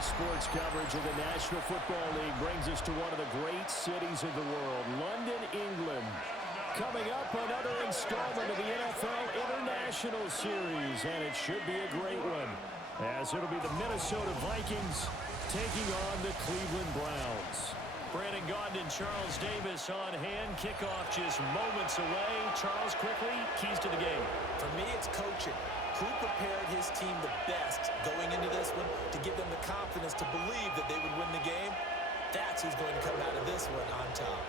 Daily sports coverage of the National Football League brings us to one of the great cities of the world, London, England. Coming up, another installment of the NFL International Series, and it should be a great one, as it'll be the Minnesota Vikings taking on the Cleveland Browns. Brandon Gaudin and Charles Davis on hand. Kickoff just moments away. Charles, quickly, keys to the game. For me, it's coaching. Who prepared his team the best going into this one to give them the confidence to believe that they would win the game? That's who's going to come out of this one on top.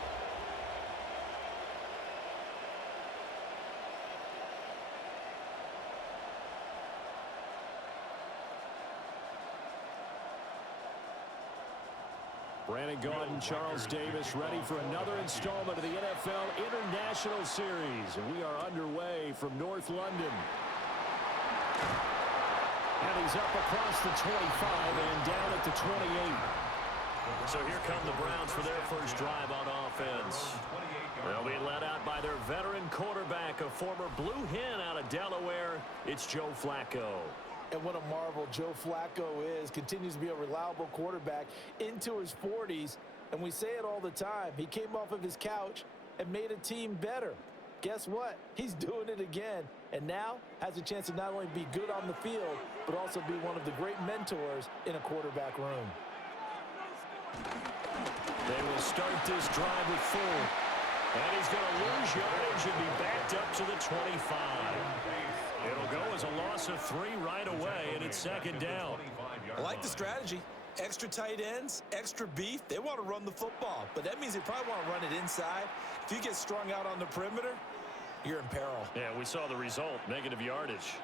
Brandon Gaudin, Charles Davis, ready for another installment of the NFL International Series. And we are underway from North London. And he's up across the 25 and down at the 28. So here come the Browns for their first drive on offense. They'll be led out by their veteran quarterback, a former Blue Hen out of Delaware. It's Joe Flacco. And what a marvel Joe Flacco is. Continues to be a reliable quarterback into his 40s. And we say it all the time. He came off of his couch and made a team better. Guess what? He's doing it again. And now has a chance to not only be good on the field, but also be one of the great mentors in a quarterback room. They will start this drive with 4. And he's going to lose yardage and be backed up to the 25. It'll go as a loss of 3 right away, and it's second down. I like the strategy. Extra tight ends, extra beef. They want to run the football, but that means they probably want to run it inside. If you get strung out on the perimeter, you're in peril. Yeah, we saw the result, negative yardage.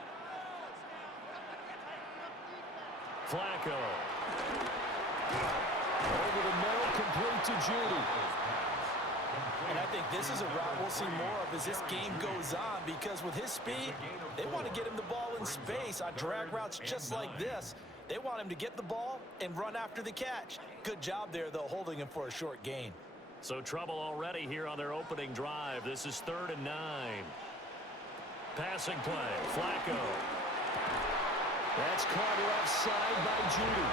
Flacco. Over the middle, complete to Judy. And I think this is a route we'll see more of as this game goes on, because with his speed, they want to get him the ball in space on drag routes just like this. They want him to get the ball and run after the catch. Good job there, though, holding him for a short gain. So trouble already here on their opening drive. This is 3rd and 9. Passing play, Flacco. That's caught left side by Judy.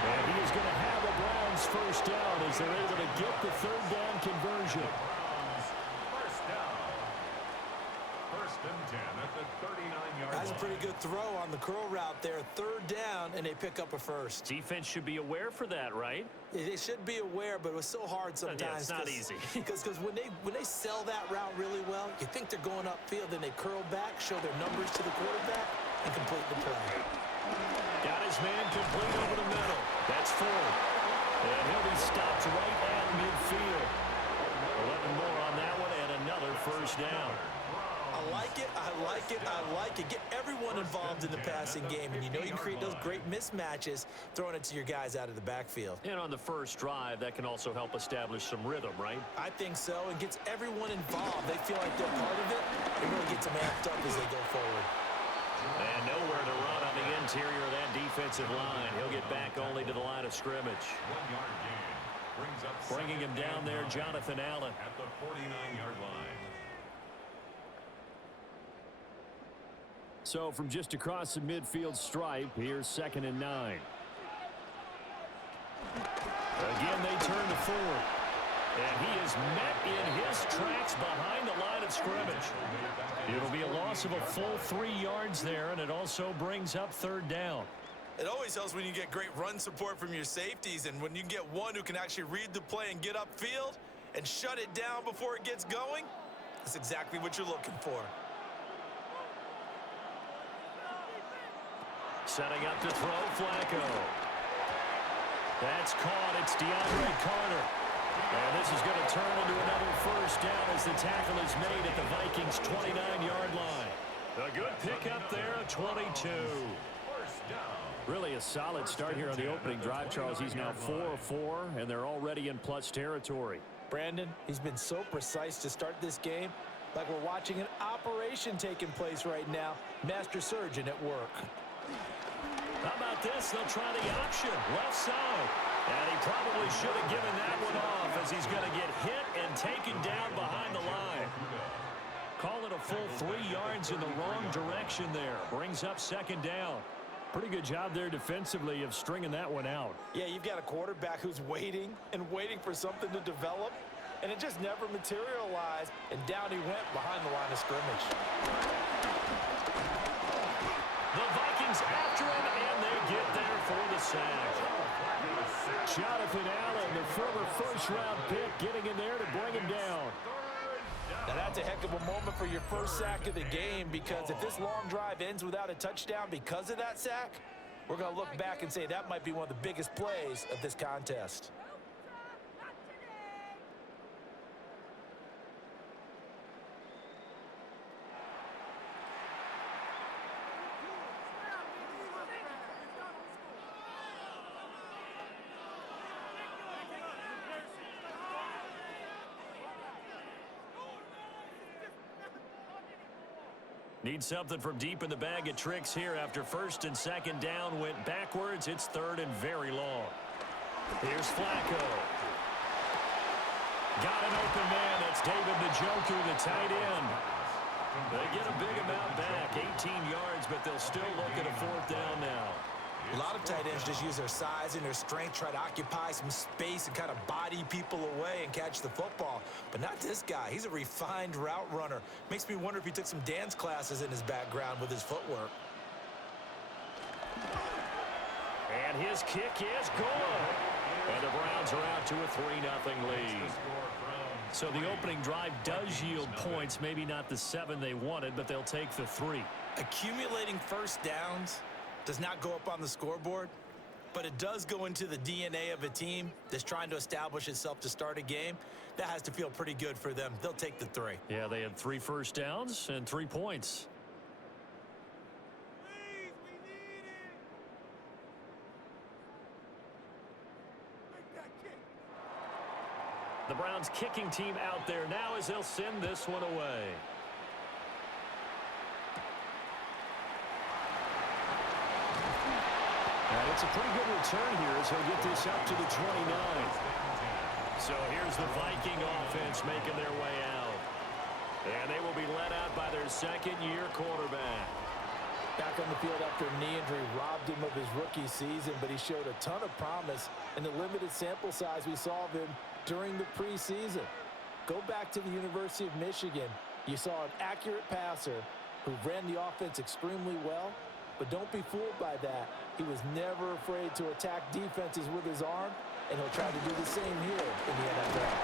And he is going to have a Browns first down as they're able to get the 3rd down conversion. First down. 1st and 10 at the 39-yard line. That's a pretty good throw on the curl route there. 3rd down, and they pick up a first. Defense should be aware for that, right? They should be aware, but it was so hard sometimes. Yeah, it's not easy. Because when they sell that route really well, you think they're going upfield, then they curl back, show their numbers to the quarterback, and complete the play. Got his man complete over the middle. That's 4. And he'll be stopped right at midfield. 11 more on that one, and another first down. I like it, I like it, I like it. Get everyone involved in the passing game, and you know you create those great mismatches throwing it to your guys out of the backfield. And on the first drive, that can also help establish some rhythm, right? I think so, and gets everyone involved. They feel like they're part of it. It really gets them amped up as they go forward. And nowhere to run on the interior of that defensive line. He'll get back only to the line of scrimmage. 1-yard gain. Brings up Bringing him down there, Jonathan Allen. at the 49-yard line. So from just across the midfield stripe, here's 2nd and 9. Again, they turn to 4. And he is met in his tracks behind the line of scrimmage. It'll be a loss of a full 3 yards there, and it also brings up 3rd down. It always helps when you get great run support from your safeties, and when you get one who can actually read the play and get upfield and shut it down before it gets going. That's exactly what you're looking for. Setting up to throw, Flacco. That's caught. It's DeAndre Carter. And this is going to turn into another first down as the tackle is made at the Vikings' 29-yard line. A good pickup there, 22. Really a solid start here on the opening drive, Charles. He's now 4 of 4, and they're already in plus territory. Brandon, he's been so precise to start this game, like we're watching an operation taking place right now. Master surgeon at work. How about this? They'll try the option, left side. And he probably should have given that one off as he's going to get hit and taken down behind the line. Call it a full 3 yards in the wrong direction there. Brings up 2nd down. Pretty good job there defensively of stringing that one out. Yeah, you've got a quarterback who's waiting and waiting for something to develop, and it just never materialized, and down he went behind the line of scrimmage. The Vikings after him, and they get there for the sack. Jonathan Allen, the former first-round pick, getting in there to bring him down. Now that's a heck of a moment for your first sack of the game, because if this long drive ends without a touchdown because of that sack, we're going to look back and say that might be one of the biggest plays of this contest. Need something from deep in the bag of tricks here after first and second down went backwards. It's third and very long. Here's Flacco. Got an open man. That's David Njoku, the tight end. They get a big amount back, 18 yards, but they'll still look at a fourth down now. A lot of tight ends just use their size and their strength, try to occupy some space and kind of body people away and catch the football. But not this guy. He's a refined route runner. Makes me wonder if he took some dance classes in his background with his footwork. And his kick is good. And the Browns are out to a 3-0 lead. So the opening drive does yield points, maybe not the 7 they wanted, but they'll take the 3. Accumulating first downs does not go up on the scoreboard, but it does go into the DNA of a team that's trying to establish itself to start a game. That has to feel pretty good for them. They'll take the 3. Yeah, they had 3 first downs and 3 points. Please, we need it. Make that kick. The Browns kicking team out there now as they'll send this one away. And it's a pretty good return here as he'll get this up to the 29. So here's the Viking offense making their way out. And they will be led out by their second-year quarterback. Back on the field after a knee injury robbed him of his rookie season, but he showed a ton of promise in the limited sample size we saw of him during the preseason. Go back to the University of Michigan. You saw an accurate passer who ran the offense extremely well, but don't be fooled by that. He was never afraid to attack defenses with his arm, and he'll try to do the same here in the NFL.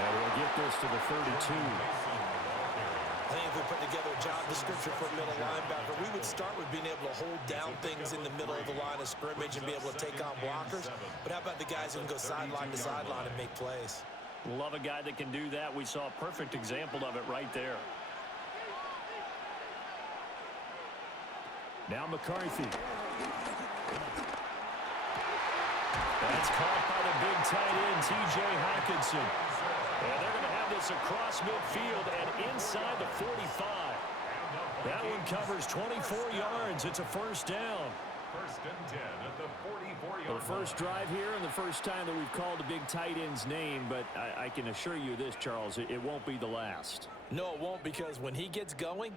And we'll get this to the 32. I think if we put together a job description for a middle linebacker, we would start with being able to hold down things in the middle of the line of scrimmage and be able to take on blockers. But how about the guys who can go sideline to sideline and make plays? Love a guy that can do that. We saw a perfect example of it right there. Now McCarthy. That's caught by the big tight end, T.J. Hockenson. And they're going to have this across midfield and inside the 45. That one covers 24 yards. It's a first down. First and 10 at the 44-yard The first drive here and the first time that we've called a big tight end's name, but I can assure you this, Charles, it won't be the last. No, it won't, because when he gets going,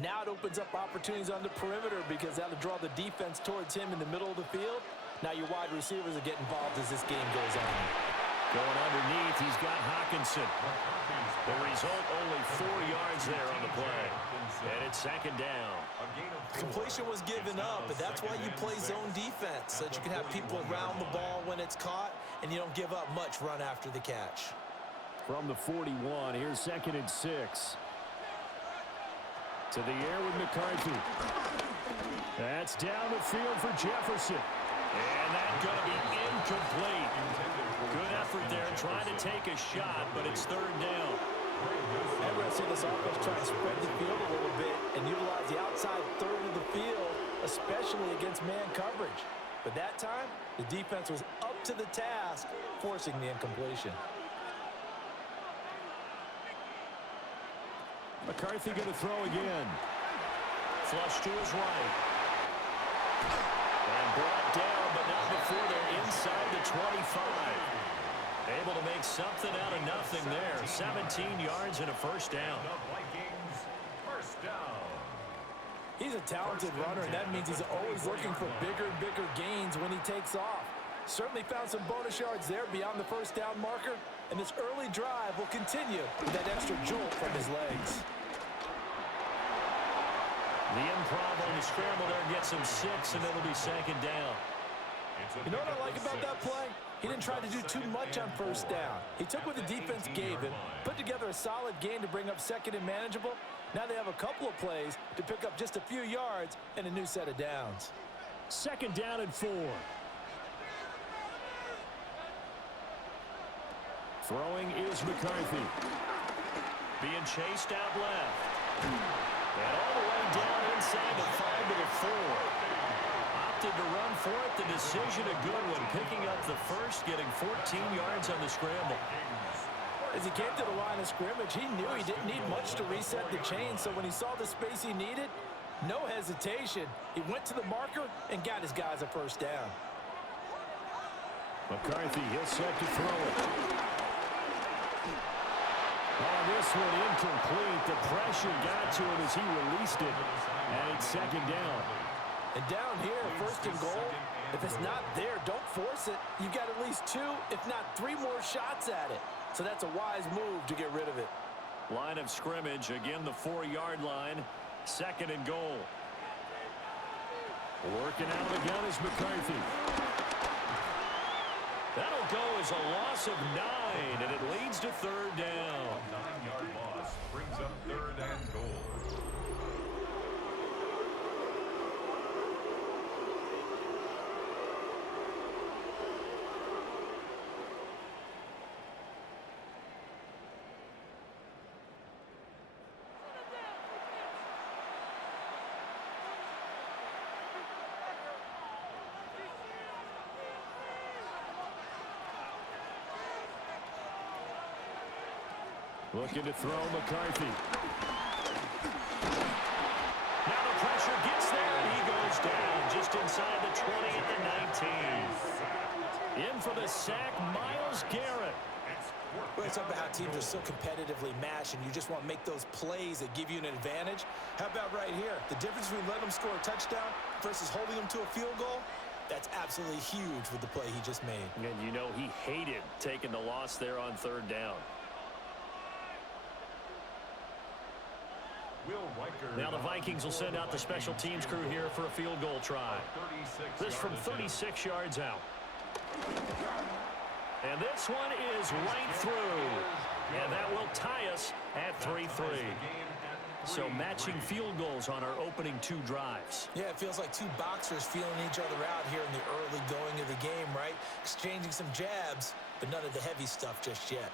now it opens up opportunities on the perimeter, because that'll draw the defense towards him in the middle of the field. Now your wide receivers are getting involved as this game goes on. Going underneath, he's got Hockenson. The result, only 4 yards there on the play. And it's second down. Completion was given up, but that's why you play zone defense, so that you can have people around the ball when it's caught, and you don't give up much run after the catch. From the 41, here's 2nd and 6. To the air with McCarthy. That's down the field for Jefferson. And that's going to be incomplete. Good effort there trying to take a shot, but it's third down. I've ever seen this offense try to spread the field a little bit and utilize the outside third of the field, especially against man coverage. But that time, the defense was up to the task, forcing the incompletion. McCarthy going to throw again. Flush to his right. And brought down, but not before they're inside the 25. Able to make something out of nothing there. 17 yards and a first down. The Vikings, first down. He's a talented runner, and that means he's always looking for bigger and bigger gains when he takes off. Certainly found some bonus yards there beyond the first down marker, and this early drive will continue with that extra jolt from his legs. The improv on the scramble there gets him 6, and it'll be second down. You know what I like about that play? He didn't try to do too much on first down. He took what the defense gave him, put together a solid gain to bring up second and manageable. Now they have a couple of plays to pick up just a few yards and a new set of downs. Second down and 4. Throwing is McCarthy. Being chased out left. And all the way down inside the 5 to the 4. Opted to run for it. The decision a good one. Picking up the first, getting 14 yards on the scramble. As he came to the line of scrimmage, he knew he didn't need much to reset the chain, so when he saw the space he needed, no hesitation. He went to the marker and got his guys a first down. McCarthy, he'll set to throw it. Oh, this one incomplete. The pressure got to him as he released it. And it's second down. And down here, first and goal, if it's not there, don't force it. You've got at least 2, if not 3 more shots at it. So that's a wise move to get rid of it. Line of scrimmage, again the 4-yard line. Second and goal. Working out of the gun is McCarthy. That'll go as a loss of 9, and it leads to third down. 9-yard loss brings up third and goal. Looking to throw McCarthy. Now the pressure gets there, and he goes down just inside the 20 at the 19. In for the sack, Myles Garrett. Well, it's about how teams are so competitively matched, and you just want to make those plays that give you an advantage. How about right here? The difference between letting them score a touchdown versus holding them to a field goal, that's absolutely huge with the play he just made. And you know he hated taking the loss there on third down. Now the Vikings will send out the special teams crew here for a field goal try. This from 36 yards out. And this one is right through. And that will tie us at 3-3. So matching field goals on our opening 2 drives. Yeah, it feels like 2 boxers feeling each other out here in the early going of the game, right? Exchanging some jabs, but none of the heavy stuff just yet.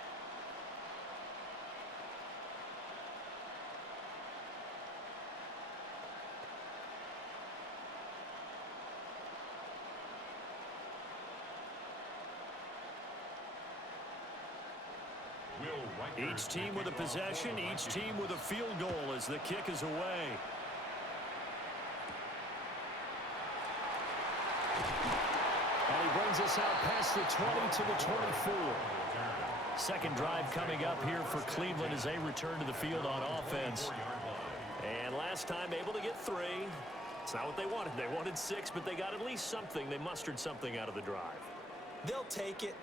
Each team with a possession, each team with a field goal as the kick is away. And he brings us out past the 20 to the 24. Second drive coming up here for Cleveland as they return to the field on offense. And last time able to get 3. It's not what they wanted. They wanted 6, but they got at least something. They mustered something out of the drive. They'll take it.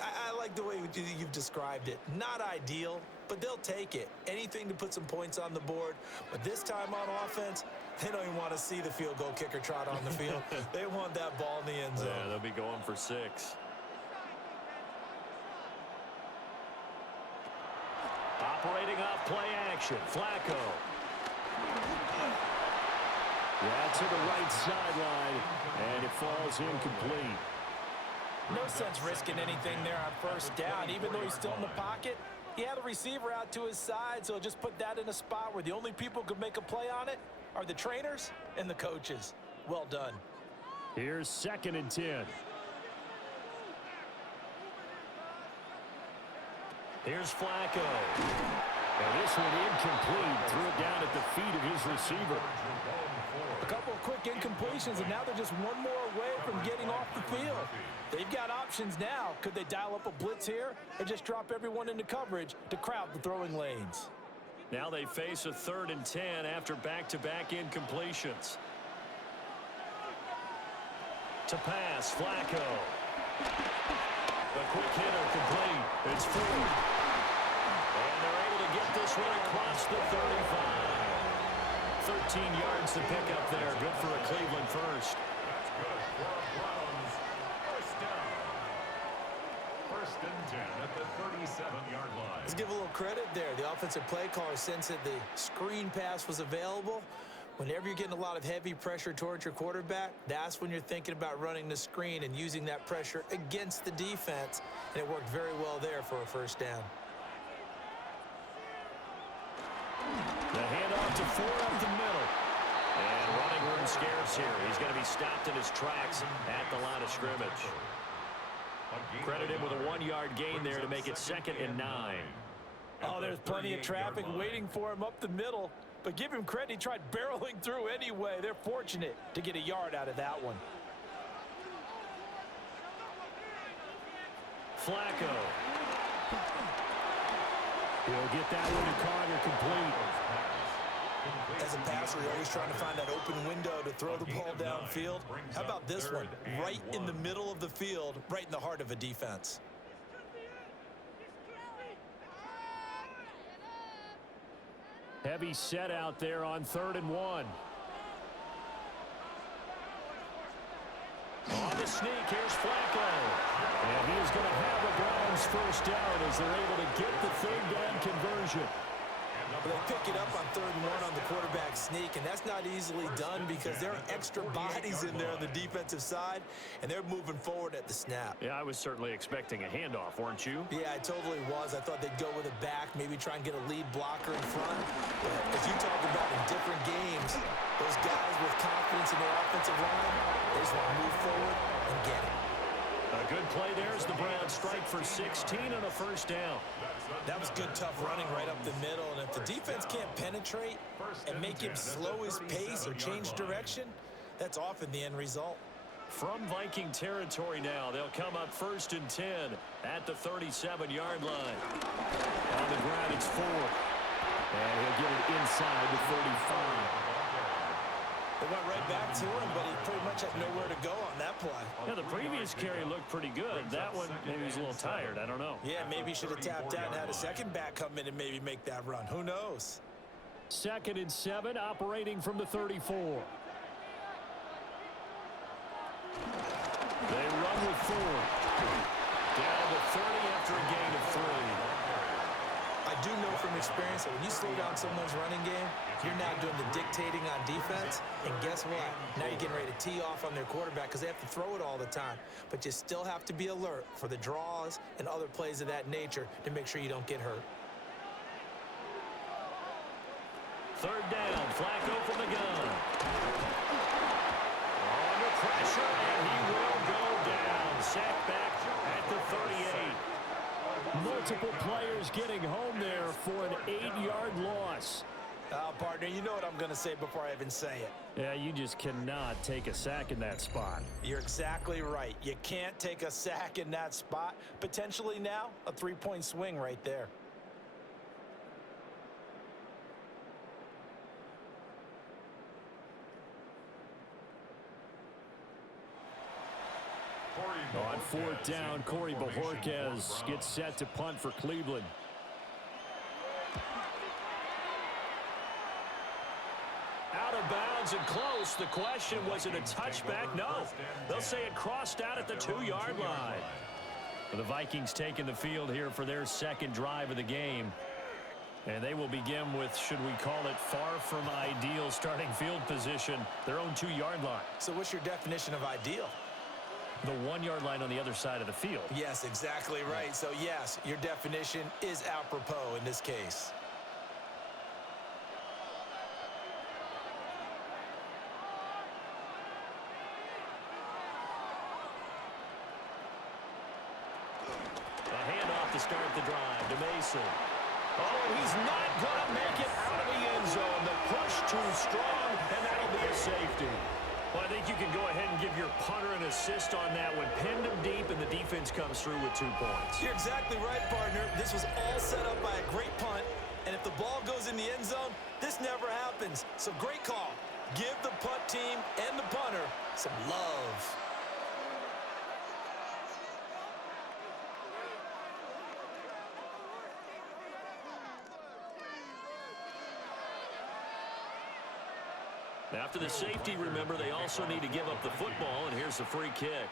I like the way you've described it. Not ideal, but they'll take it. Anything to put some points on the board. But this time on offense, they don't even want to see the field goal kicker trot on the field. They want that ball in the end zone. Yeah, they'll be going for 6. Operating off play action, Flacco. Yeah, to the right sideline, and it falls incomplete. No sense risking anything there on first down. Even though he's still in the pocket, he had a receiver out to his side, so just put that in a spot where the only people who could make a play on it are the trainers and the coaches. Well done. Here's second and 10. Here's Flacco. And this one incomplete. Threw it down at the feet of his receiver. A couple of quick incompletions, and now they're just one more away from getting off the field. They've got options now. Could they dial up a blitz here or just drop everyone into coverage to crowd the throwing lanes? Now they face a 3rd and 10 after back-to-back incompletions. To pass, Flacco. A quick hitter complete. It's 4. And they're able to get this one across the 35. 13 yards to pick up there. Good for a Cleveland first. That's good for a Browns first down. 1st and 10 at the 37-yard line. Let's give a little credit there. The offensive play caller sensed that the screen pass was available. Whenever you're getting a lot of heavy pressure towards your quarterback, that's when you're thinking about running the screen and using that pressure against the defense. And it worked very well there for a first down. The handoff to Ford up the middle. And running room scarce here. He's going to be stopped in his tracks at the line of scrimmage. Credit him with a 1-yard gain there to make it 2nd and 9. Oh, there's plenty of traffic waiting for him up the middle. But give him credit, he tried barreling through anyway. They're fortunate to get a yard out of that one. Flacco. He'll get that one to Carter complete. As a passer, you're always trying to find that open window to throw the ball downfield. How about this one? Right in the middle of the field, right in the heart of a defense. Heavy set out there on 3rd and 1. On the sneak, here's Flacco. And he is going to have a Browns first down as they're able to get the 3rd down conversion. Well, they pick it up on 3rd and 1 on the quarterback sneak, and that's not easily done because there are extra bodies in there on the defensive side, and they're moving forward at the snap. Yeah, I was certainly expecting a handoff, weren't you? Yeah, I totally was. I thought they'd go with a back, maybe try and get a lead blocker in front. But as you talk about in different games, those guys with confidence in their offensive line, they just want to move forward and get it. A good play there as the Browns strike for 16 and a first down. That was good, tough running right up the middle. And if the defense can't penetrate and make him slow his pace or change direction, that's often the end result. From Viking territory now, they'll come up 1st and 10 at the 37-yard line. On the ground, it's 4. And he'll get it inside the 35. They went right back to him, but he pretty much had nowhere to go on that play. Yeah, the previous carry looked pretty good. That one, maybe he was a little tired. I don't know. Yeah, maybe he should have tapped out and had a second back come in and maybe make that run. Who knows? 2nd and 7, operating from the 34. They run with 4. Down to 30 after a gain of 3. I do know from experience that when you slow down someone's running game, you're now doing the dictating on defense. And guess what? Now you're getting ready to tee off on their quarterback because they have to throw it all the time. But you still have to be alert for the draws and other plays of that nature to make sure you don't get hurt. 3rd down, Flacco from the gun. Under pressure, and he will go down. Sacked back at the 38. Multiple players getting home there for an 8-yard loss. Partner, you know what I'm going to say before I even say it. Yeah, you just cannot take a sack in that spot. You're exactly right. You can't take a sack in that spot. Potentially now, a 3-point swing right there. On 4th down, Corey Bajorquez gets set to punt for Cleveland. Out of bounds and close. The question, was it a touchback? No. They'll say it crossed out at the 2-yard line. The Vikings taking the field here for their 2nd drive of the game. And they will begin with, should we call it, far from ideal starting field position, their own 2-yard line. So what's your definition of ideal? The 1-yard line on the other side of the field. Yes, exactly right. So, yes, your definition is apropos in this case. A handoff to start the drive to Mason. Oh, he's not going to make it out of the end zone. The push too strong, and that'll be a safety. Well, I think you can go ahead and give your punter an assist on that one. Pinned him deep, and the defense comes through with 2 points. You're exactly right, partner. This was all set up by a great punt, And if the ball goes in the end zone, this never happens. So great call. Give the punt team and the punter some love. After the safety, remember, they also need to give up the football, and here's the free kick.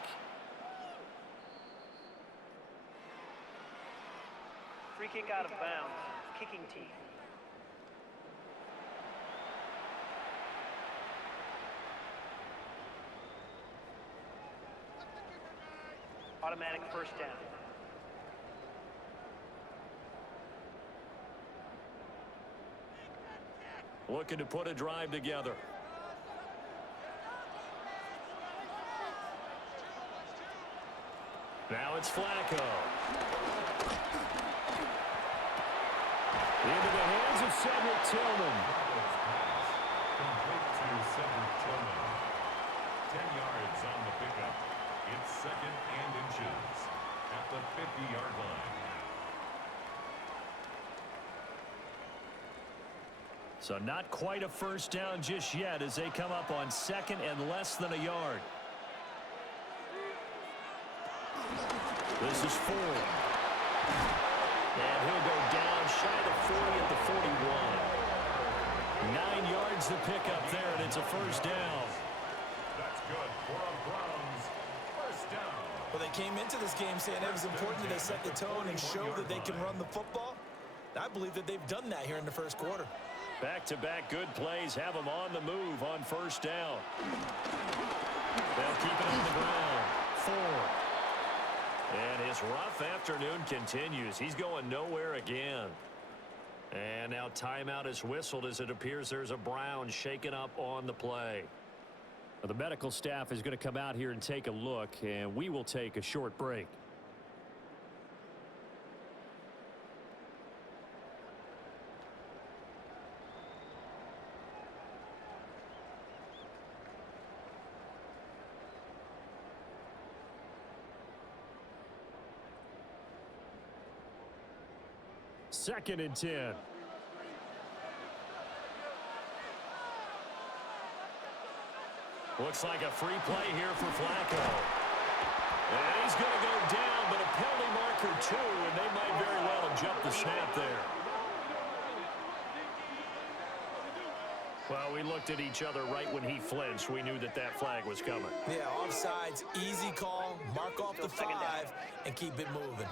Free kick out of bounds. Kicking team. Automatic first down. Looking to put a drive together. Now it's Flacco. Into the hands of Cedric Tillman. Complete to Cedric Tillman. 10 yards on the pickup. It's 2nd and inches at the 50-yard line. So not quite a first down just yet as they come up on 2nd and less than a yard. This is Ford. And he'll go down shy of the 40 at the 41. 9 yards to pick up there, and it's a first down. That's good for a Browns first down. Well, they came into this game saying it was important that they set the tone and show that they can run the football. I believe that they've done that here in the first quarter. Back-to-back good plays have them on the move on first down. They'll keep it on the ground. Ford. And his rough afternoon continues. He's going nowhere again. And now timeout is whistled as it appears there's a Brown shaken up on the play. Well, the medical staff is going to come out here and take a look, and we will take a short break. Second and 10. Looks like a free play here for Flacco. And he's going to go down, but a penalty marker too, and they might very well have jumped the snap there. Well, we looked at each other right when he flinched. We knew that that flag was coming. Yeah, offsides, easy call, mark off the 5, and keep it moving.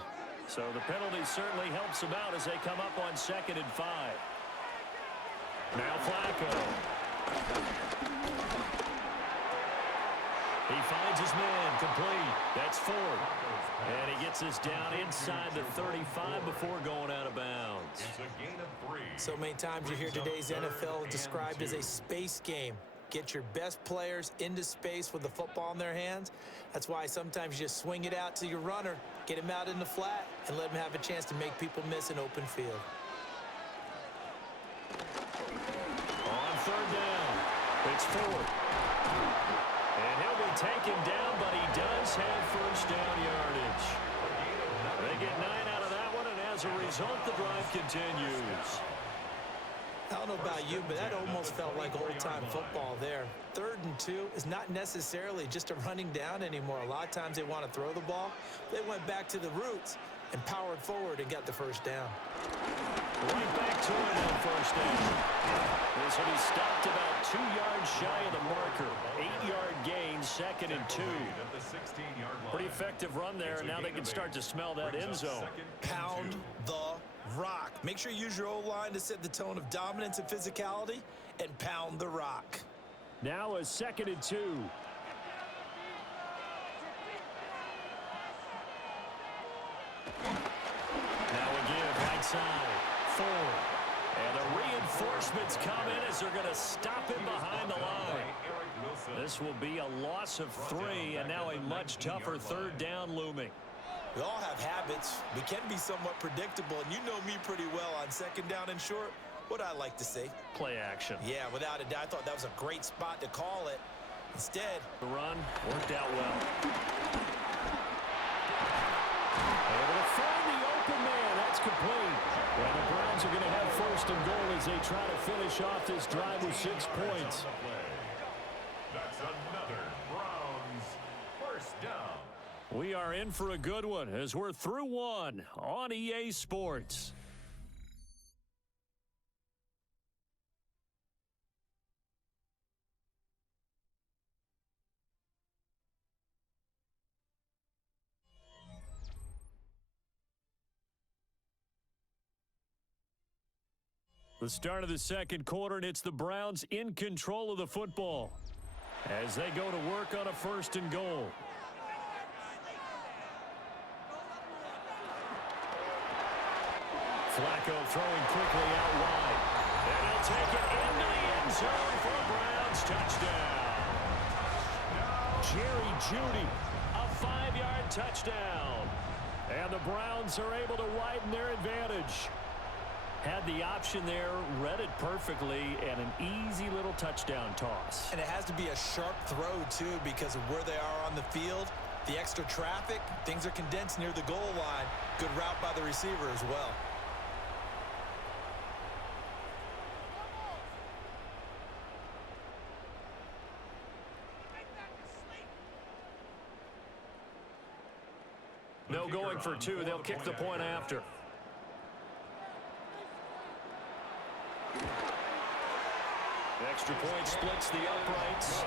So the penalty certainly helps them out as they come up on 2nd and 5. Now Flacco. He finds his man complete. That's Ford. And he gets us down inside the 35 before going out of bounds. It's a gain of 3. So many times you hear today's NFL described as a space game. Get your best players into space with the football in their hands. That's why sometimes you just swing it out to your runner, get him out in the flat, and let him have a chance to make people miss an open field. On 3rd down, it's Ford. And he'll be taken down, but he does have first down yardage. They get 9 out of that one, and as a result, the drive continues. I don't know about you, but that almost felt like old-time football there. 3rd and 2 is not necessarily just a running down anymore. A lot of times they want to throw the ball. They went back to the roots and powered forward and got the first down. Right back to it on first down. This will be stopped about 2 yards shy of the marker. 8-yard gain, 2nd and 2. Pretty effective run there, and now they can start to smell that end zone. Pound the rock. Make sure you use your O-line to set the tone of dominance and physicality, and pound the rock. Now a 2nd and 2. Now again, right side. Ford. And the reinforcements come in as they're going to stop him behind the line. This will be a loss of 3, and now a much tougher 3rd down looming. We all have habits. We can be somewhat predictable, and you know me pretty well on 2nd down and short. What I like to say. Play action. Yeah, without a doubt, I thought that was a great spot to call it. Instead, The run worked out well. Able to find the open man. That's complete. And the Browns Browns are going to have first and goal as they try to finish off this drive with 6 points. That's another Browns first down. We are in for a good one as we're through one on EA Sports. The start of the second quarter, and it's the Browns in control of the football as they go to work on a first and goal. Flacco throwing quickly out wide. And he'll take it into the end zone for a Browns touchdown. Jerry Jeudy, a 5-yard touchdown. And the Browns are able to widen their advantage. Had the option there, read it perfectly, and an easy little touchdown toss. And it has to be a sharp throw, too, because of where they are on the field. The extra traffic, things are condensed near the goal line. Good route by the receiver as well. No going for 2. They'll kick the point after. Extra point splits the uprights,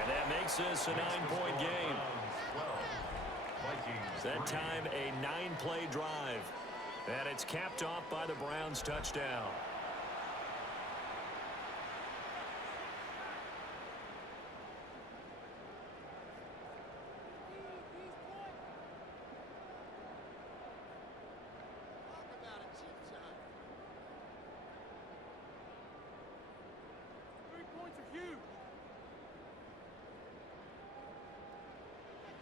and that makes this a 9-point game. That time a 9-play drive, and it's capped off by the Browns touchdown.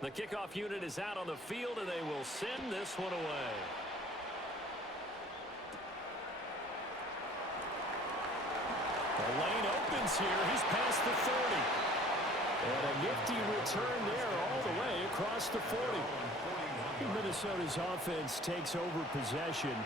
The kickoff unit is out on the field, and they will send this one away. The lane opens here. He's past the 30. And a nifty return there all the way across the 40. Minnesota's offense takes over possession.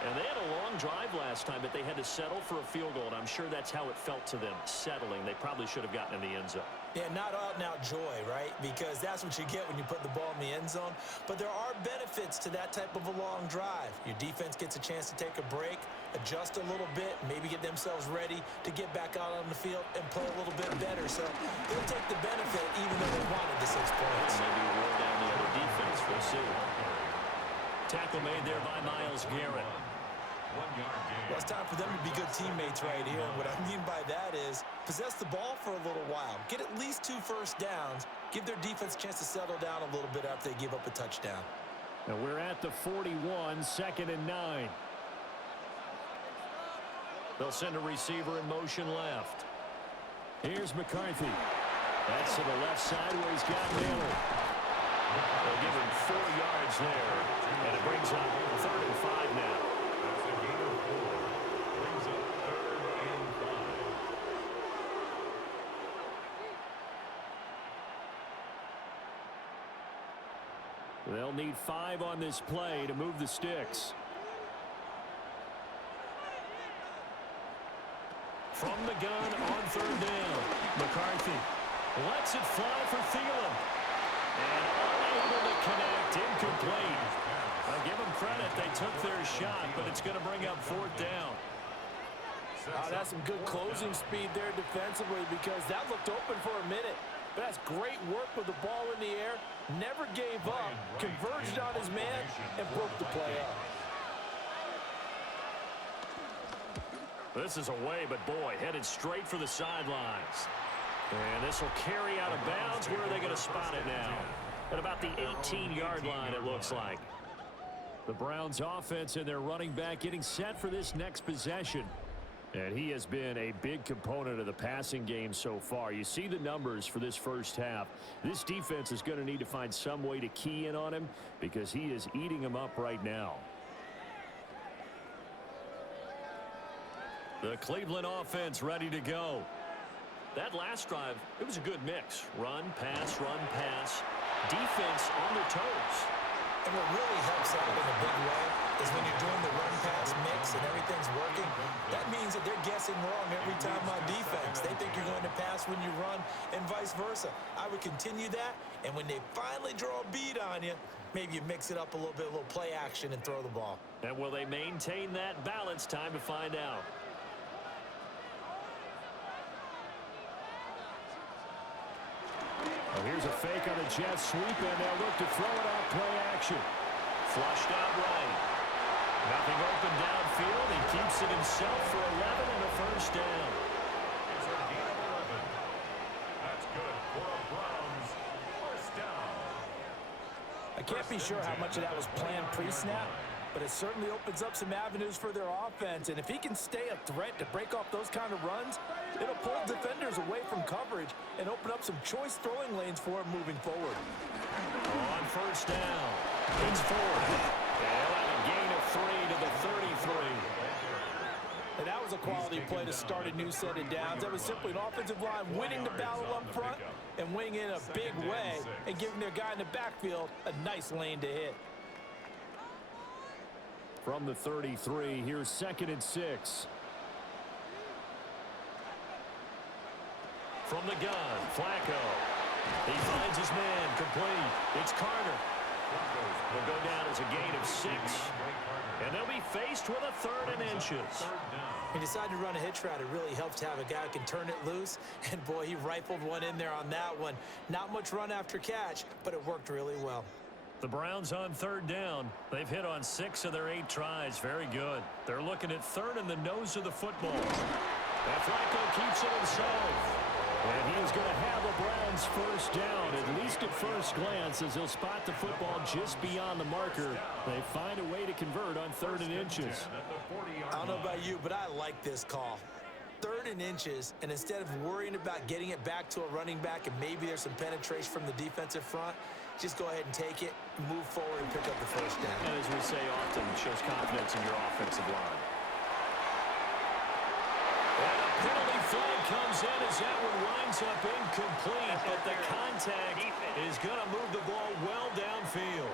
And they had a long drive last time, but they had to settle for a field goal, and I'm sure that's how it felt to them, settling. They probably should have gotten in the end zone. Yeah, not out-and-out joy, right? Because that's what you get when you put the ball in the end zone. But there are benefits to that type of a long drive. Your defense gets a chance to take a break, adjust a little bit, maybe get themselves ready to get back out on the field and play a little bit better. So they'll take the benefit even though they wanted the 6 points. Maybe wear down the other defense. We'll see. Tackle made there by Myles Garrett. 1 yard gain. Well, it's time for them to be good teammates right here. And what I mean by that is possess the ball for a little while. Get at least 2 first downs. Give their defense a chance to settle down a little bit after they give up a touchdown. Now we're at the 41, 2nd and 9. They'll send a receiver in motion left. Here's McCarthy. That's to the left side where he's got Miller. They'll give him 4 yards there, and it brings up 3rd and 5 now. That's a gain of 4. Brings up 3rd and 5. They'll need 5 on this play to move the sticks. From the gun on 3rd down. McCarthy lets it fly for Thielen. And unable to connect, incomplete. I give them credit, they took their shot, but it's going to bring up 4th down. That's some good closing speed there defensively because that looked open for a minute. But that's great work with the ball in the air. Never gave up, converged on his man, and broke the play up. This is away, but boy, headed straight for the sidelines. And this will carry out of bounds. Where are they going to spot it now? At about the 18-yard line, it looks like. The Browns offense and their running back getting set for this next possession. And he has been a big component of the passing game so far. You see the numbers for this first half. This defense is going to need to find some way to key in on him because he is eating them up right now. The Cleveland offense ready to go. That last drive, it was a good mix. Run, pass, defense on their toes. And what really helps out in a big way is when you're doing the run-pass mix and everything's working, that means that they're guessing wrong every time on defense. They think you're going to pass when you run and vice versa. I would continue that, and when they finally draw a bead on you, maybe you mix it up a little bit, a little play action, and throw the ball. And will they maintain that balance? Time to find out. Well, here's a fake on the jet sweep, and they'll look to throw it off play action. Flushed out right. Nothing open downfield. He keeps it himself for 11 and a first down. It's a gain of 11. That's good for a Browns first down. I can't be sure how much of that was planned pre-snap, but it certainly opens up some avenues for their offense. And if he can stay a threat to break off those kind of runs, it'll pull defenders away from coverage and open up some choice throwing lanes for him moving forward. On first down, it's Ford. They'll have a gain of 3 to the 33. And that was a quality play to start a new set of downs. That was simply an offensive line winning the battle up front and winning in a big way and giving their guy in the backfield a nice lane to hit. From the 33, here's 2nd and 6. From the gun, Flacco. He finds his man, complete. It's Carter. Will go down as a gain of 6. And they'll be faced with a 3rd and inches. He decided to run a hitch route. It really helps to have a guy who can turn it loose. And, boy, he rifled one in there on that one. Not much run after catch, but it worked really well. The Browns on 3rd down. They've hit on 6 of their 8 tries. Very good. They're looking at 3rd in the nose of the football. And Flacco keeps it himself. And he's going to have the Browns first down, at least at first glance, as he'll spot the football just beyond the marker. They find a way to convert on 3rd and inches. I don't know about you, but I like this call. 3rd and inches, and instead of worrying about getting it back to a running back and maybe there's some penetration from the defensive front, just go ahead and take it, move forward, and pick up the first down. And as we say often, it shows confidence in your offensive line. And a penalty flag comes in as that one winds up incomplete, but the contact is going to move the ball well downfield.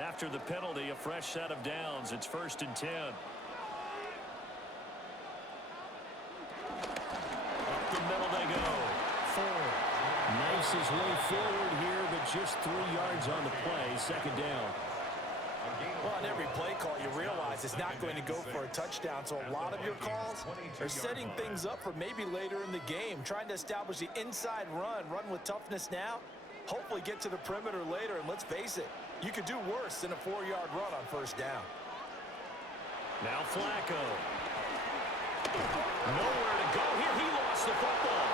After the penalty, a fresh set of downs. It's 1st and 10. Up the middle they go. Ford Knifes his way forward here, but just 3 yards on the play. 2nd down. Well, on every play call, you realize it's not going to go for a touchdown, so a lot of your calls are setting things up for maybe later in the game, trying to establish the inside run with toughness now, hopefully get to the perimeter later, and let's face it, you could do worse than a 4-yard run on first down. Now Flacco. Nowhere to go here. He lost the football.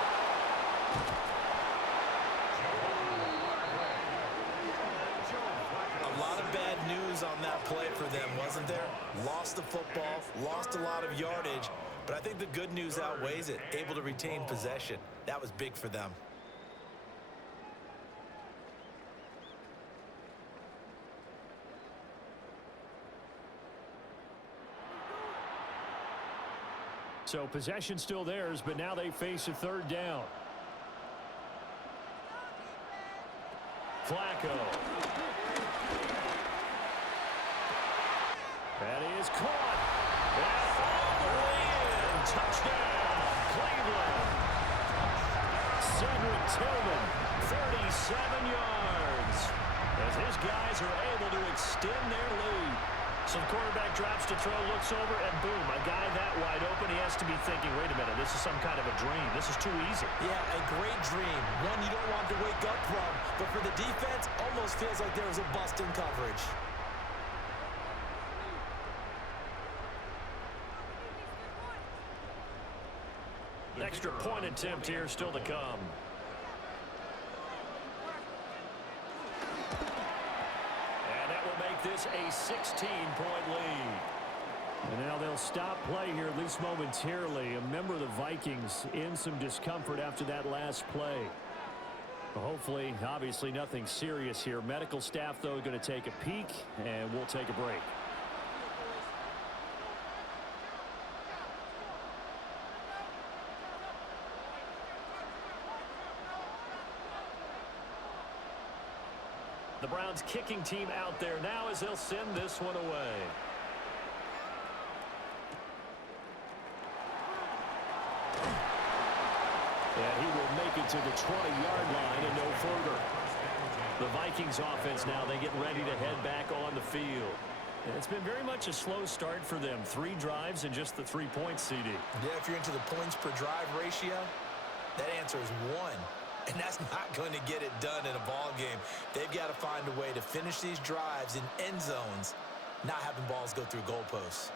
A lot of bad news on that play for them, wasn't there? Lost the football, lost a lot of yardage, but I think the good news outweighs it. Able to retain possession. That was big for them. So possession still theirs, but now they face a 3rd down. Flacco. That is caught. And all the way in. Touchdown, Cleveland. Cedric Tillman, 37 yards. As his guys are able to extend their lead. Some quarterback drops to throw, looks over, and boom, a guy that wide open, he has to be thinking, wait a minute, this is some kind of a dream. This is too easy. Yeah, a great dream. One you don't want to wake up from. But for the defense, almost feels like there was a bust in coverage. Extra point attempt here still to come. And that will make this a 16-point lead. And now they'll stop play here, at least momentarily. A member of the Vikings in some discomfort after that last play. Hopefully, obviously, nothing serious here. Medical staff, though, going to take a peek, and we'll take a break. The Browns kicking team out there now as they'll send this one away. And he will make it to the 20-yard line and no further. The Vikings offense now, they get ready to head back on the field. And it's been very much a slow start for them. 3 drives and just the 3 points, CD. Yeah, if you're into the points per drive ratio, that answer is 1. And that's not going to get it done in a ball game. They've got to find a way to finish these drives in end zones, not having balls go through goalposts.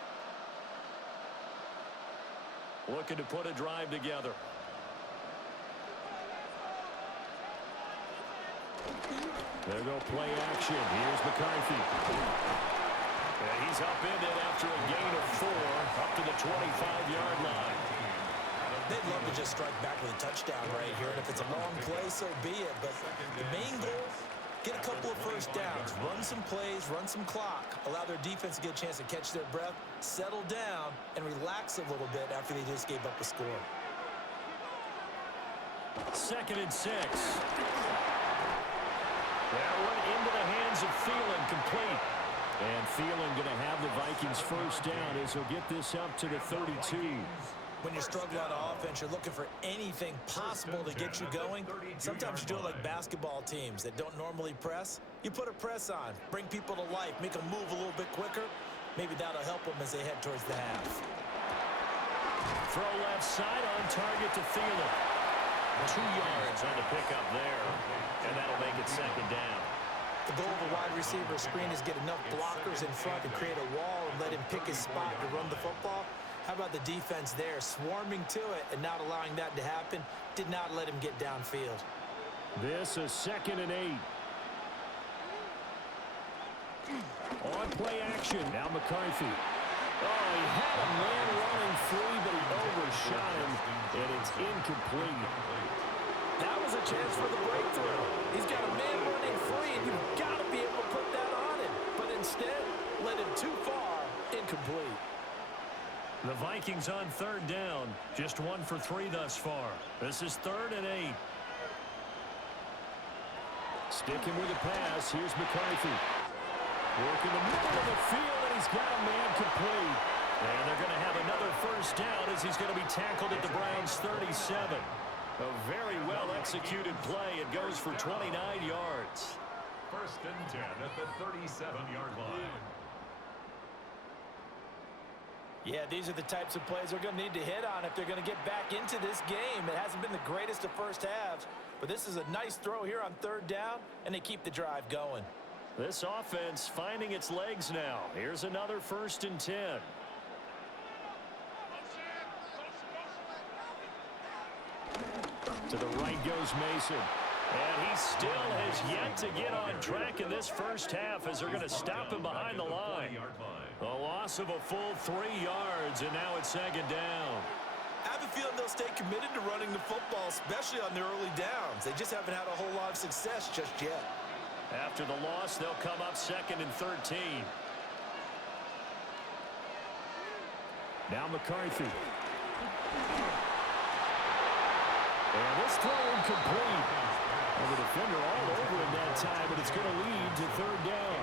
Looking to put a drive together. There go play action. Here's McCarthy. And he's up in it after a gain of 4, up to the 25-yard line. They'd love to just strike back with a touchdown right here, and if it's a long play, so be it. But the main goal, get a couple of first downs, run some plays, run some clock, allow their defense to get a chance to catch their breath, settle down, and relax a little bit after they just gave up a score. 2nd and 6. That one into the hands of Thielen, complete. And Thielen going to have the Vikings first down as he'll get this up to the 32. When you're struggling on offense, you're looking for anything possible to get you going. Sometimes you do it like basketball teams that don't normally press. You put a press on, bring people to life, make them move a little bit quicker. Maybe that'll help them as they head towards the half. Throw left side on target to Thielen. 2 yards on the pickup there, and that'll make it 2nd down. The goal of a wide receiver screen is get enough blockers in front to create a wall and let him pick his spot to run the football. How about the defense there, swarming to it and not allowing that to happen? Did not let him get downfield. This is 2nd and 8. On play action, now McCarthy. Oh, he had a man running free, but he overshot him, and it's incomplete. That was a chance for the breakthrough. He's got a man running free, and you've got to be able to put that on him. But instead, led him too far, incomplete. The Vikings on 3rd down, just 1 for 3 thus far. This is 3rd and 8. Sticking with the pass, here's McCarthy. Working the middle of the field, and he's got a man complete. And they're going to have another first down as he's going to be tackled at the Browns' 37. A very well-executed play. It goes for 29 yards. 1st and 10 at the 37-yard line. Yeah, these are the types of plays they're going to need to hit on if they're going to get back into this game. It hasn't been the greatest of first halves, but this is a nice throw here on 3rd down, and they keep the drive going. This offense finding its legs now. Here's another 1st and 10. To the right goes Mason. And he still has yet to get on track in this first half as they're going to stop him behind the line. A loss of a full 3 yards, and now it's 2nd down. I have a feeling they'll stay committed to running the football, especially on their early downs. They just haven't had a whole lot of success just yet. After the loss, they'll come up 2nd and 13. Now McCarthy. And this throw incomplete. And the defender all over him that time, but it's going to lead to 3rd down.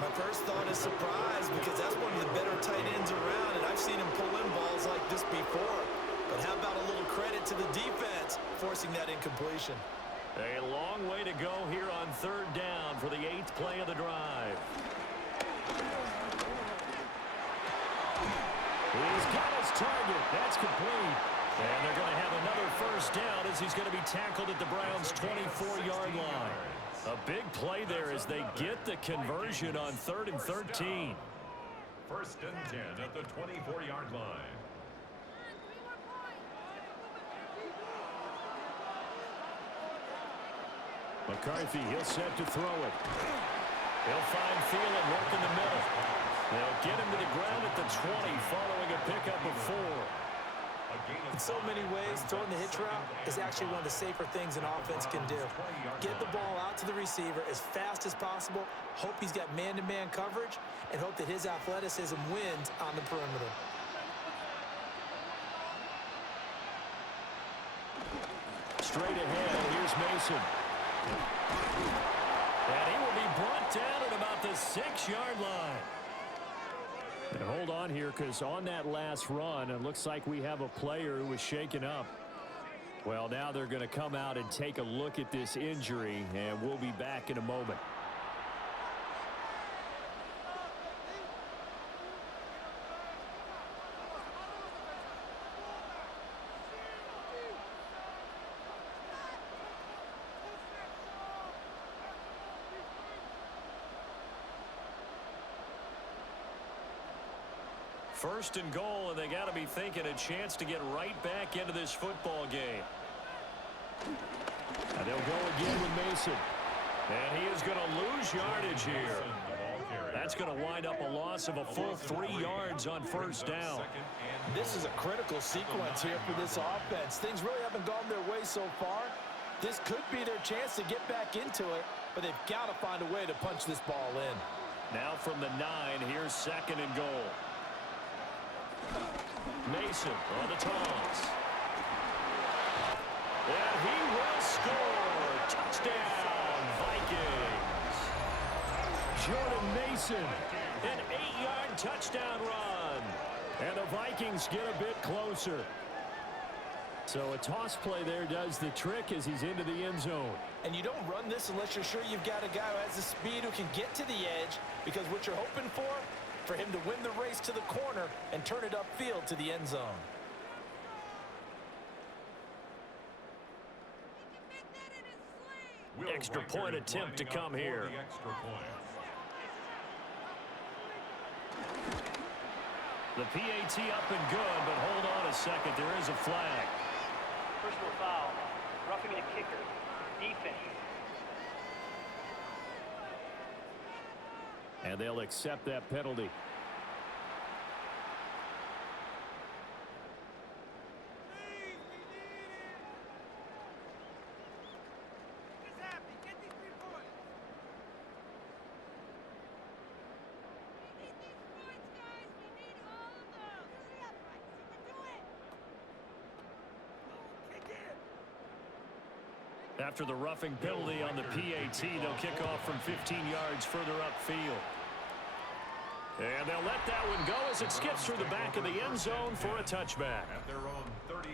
My first thought is surprise because that's one of the better tight ends around, and I've seen him pull in balls like this before. But how about a little credit to the defense forcing that incompletion? A long way to go here on 3rd down for the 8th play of the drive. He's got his target. That's complete. And they're going to have another first down as he's going to be tackled at the Browns' 24-yard line. A big play there as they get the conversion on 3rd and 13. 1st and 10 at the 24-yard line. McCarthy, he'll set to throw it. He'll find Thielen working the middle. They'll get him to the ground at the 20 following a pickup of 4. In so many ways, throwing the hitch route is actually one of the safer things an offense can do. Get the ball out to the receiver as fast as possible, hope he's got man-to-man coverage, and hope that his athleticism wins on the perimeter. Straight ahead, here's Mason. And he will be brought down at about the 6-yard line. And hold on here, because on that last run, it looks like we have a player who was shaken up. Well, now they're going to come out and take a look at this injury, and we'll be back in a moment. First and goal, and they got to be thinking a chance to get right back into this football game. And they'll go again with Mason. And he is going to lose yardage here. That's going to wind up a loss of a full 3 yards on first down. This is a critical sequence here for this offense. Things really haven't gone their way so far. This could be their chance to get back into it, but they've got to find a way to punch this ball in. Now from the 9, here's second and goal. Mason on the toss. And he will score. Touchdown, Vikings. Jordan Mason. An 8-yard touchdown run. And the Vikings get a bit closer. So a toss play there does the trick as he's into the end zone. And you don't run this unless you're sure you've got a guy who has the speed who can get to the edge, because what you're hoping for him to win the race to the corner and turn it upfield to the end zone. Extra point attempt to come here. The PAT up and good, but hold on a second. There is a flag. Personal foul. Roughing the kicker. Defense. And they'll accept that penalty. After the roughing penalty on the PAT, they'll kick off from 15 yards further upfield. And they'll let that one go as it skips through the back of the end zone for a touchback.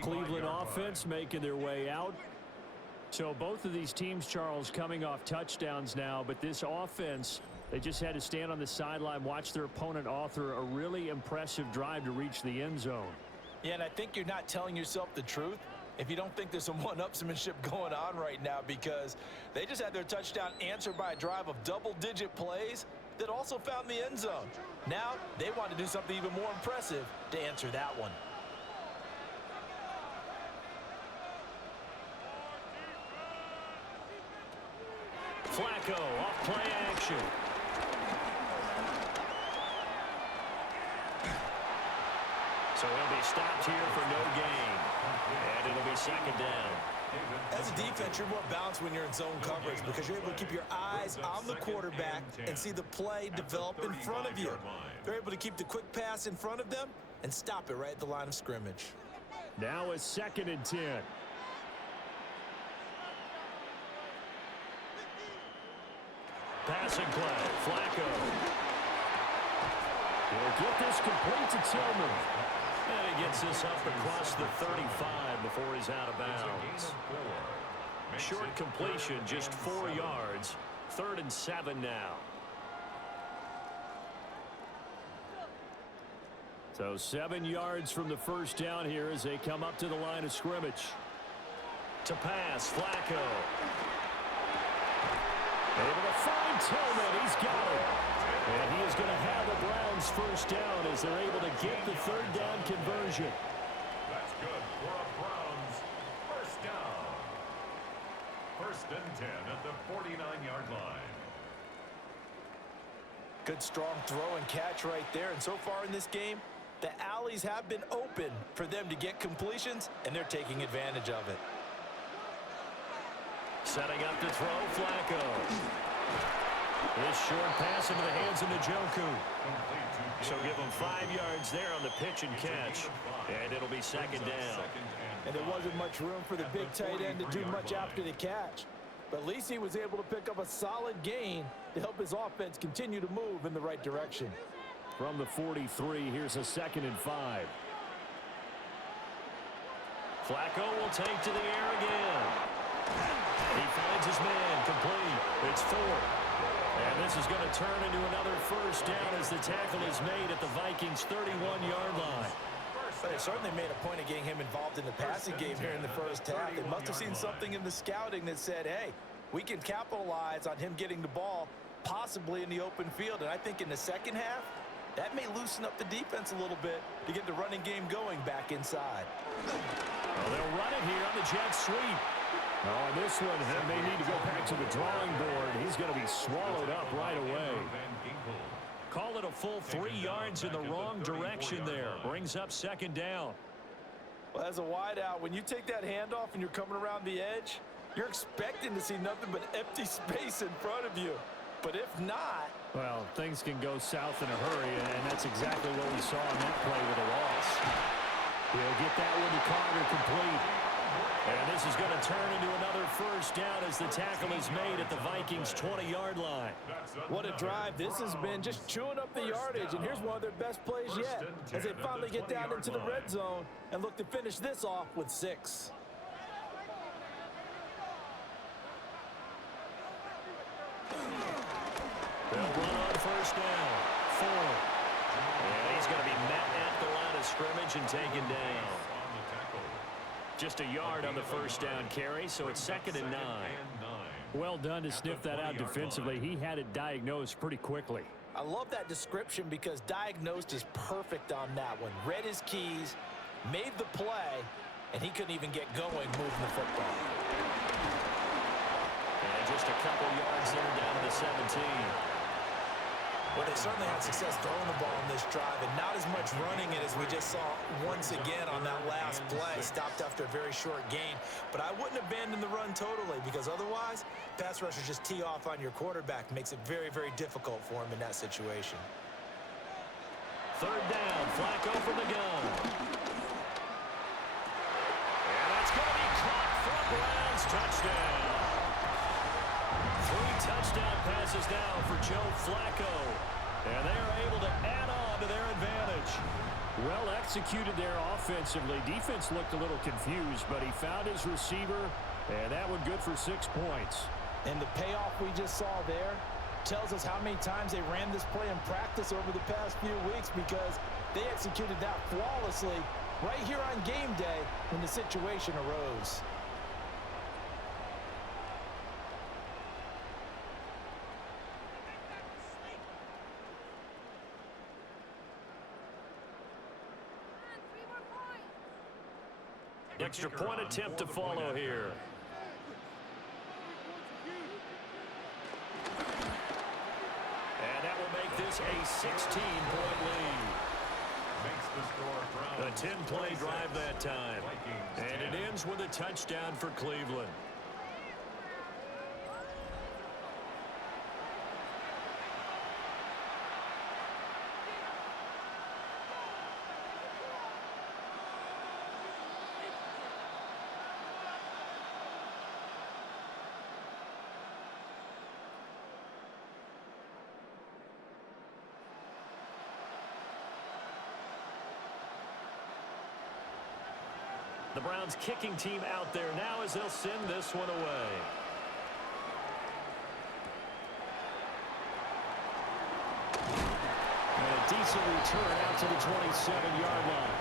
Cleveland offense making their way out. So both of these teams, Charles, coming off touchdowns now, but this offense, they just had to stand on the sideline, watch their opponent author a really impressive drive to reach the end zone. Yeah, and I think you're not telling yourself the truth if you don't think there's some one-upsmanship going on right now, because they just had their touchdown answered by a drive of double-digit plays that also found the end zone. Now they want to do something even more impressive to answer that one. Flacco off play action. So he'll be stopped here for no gain. And it'll be second down. As a defense, you're more balanced when you're in zone coverage because you're able to keep your eyes on the quarterback and see the play develop in front of you. They're able to keep the quick pass in front of them and stop it right at the line of scrimmage. Now a 2nd and 10. Passing play. Flacco. He'll get this complete to Tillman. And he gets this up across the 35 before he's out of bounds. Short completion, just 4 yards. 3rd and 7 now. So 7 yards from the first down here as they come up to the line of scrimmage. To pass, Flacco. Able to find Tillman. He's got it. And he is going to have the Browns first down as they're able to get the 3rd down conversion. That's good for a Browns first down. 1st and 10 at the 49-yard line. Good strong throw and catch right there. And so far in this game, the alleys have been open for them to get completions, and they're taking advantage of it. Setting up to throw, Flacco. This short pass into the hands of Njoku. So give him 5 yards there on the pitch and catch. And it'll be second down. And there wasn't much room for the big tight end to do much after the catch. But at least he was able to pick up a solid gain to help his offense continue to move in the right direction. From the 43, here's a 2nd and 5. Flacco will take to the air again. He finds his man complete. It's 4. And this is going to turn into another first down as the tackle is made at the Vikings' 31-yard line. But they certainly made a point of getting him involved in the passing game here in the first half. They must have seen something in the scouting that said, hey, we can capitalize on him getting the ball, possibly in the open field. And I think in the second half, that may loosen up the defense a little bit to get the running game going back inside. Well, they'll run it here on the jet sweep. Oh, and this one may need to go back to the drawing board. He's going to be swallowed up right away. Call it a full 3 yards in the wrong direction there. Brings up 2nd down. Well, as a wideout, when you take that handoff and you're coming around the edge, you're expecting to see nothing but empty space in front of you. But if not... Well, things can go south in a hurry, and that's exactly what we saw on that play with a loss. He'll get that one to Carter complete. And this is going to turn into another first down as the tackle is made at the Vikings' 20-yard line. What a drive this has been, just chewing up the yardage. And here's one of their best plays yet as they finally get down into the red zone and look to finish this off with 6. They'll run on first down. 4. And he's going to be met at the line of scrimmage and taken down. Just a yard on the first down carry, so it's 2nd and 9. Well done to sniff that out defensively. He had it diagnosed pretty quickly. I love that description because diagnosed is perfect on that one. Read his keys, made the play, and he couldn't even get going moving the football. And just a couple yards there down to the 17. Well, they certainly had success throwing the ball in this drive, and not as much running it as we just saw once again on that last play. Stopped after a very short gain. But I wouldn't abandon the run totally, because otherwise, pass rushers just tee off on your quarterback. Makes it very, very difficult for him in that situation. 3rd down, Flacco from the gun. And that's going to be caught for Browns. Touchdown. 3 touchdown passes now for Joe Flacco. And they are able to add on to their advantage. Well executed there offensively. Defense looked a little confused, but he found his receiver, and that one good for 6 points. And the payoff we just saw there tells us how many times they ran this play in practice over the past few weeks, because they executed that flawlessly right here on game day when the situation arose. Extra point attempt to follow here. And that will make this a 16-point lead. A 10-play drive that time. And it ends with a touchdown for Cleveland. The Browns kicking team out there now as they'll send this one away. And a decent return out to the 27-yard line.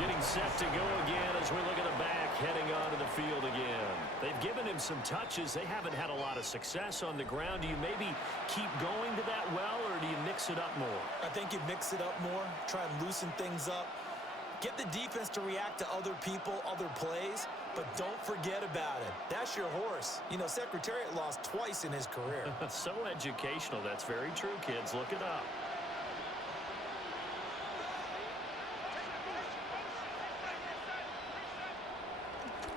Getting set to go again as we look at the back heading onto the field again. They've given him some touches. They haven't had a lot of success on the ground. Do you maybe keep going to that well, or do you mix it up more? I think you mix it up more, try and loosen things up. Get the defense to react to other people, other plays, but don't forget about it. That's your horse. You know, Secretariat lost twice in his career. So educational. That's very true, kids. Look it up.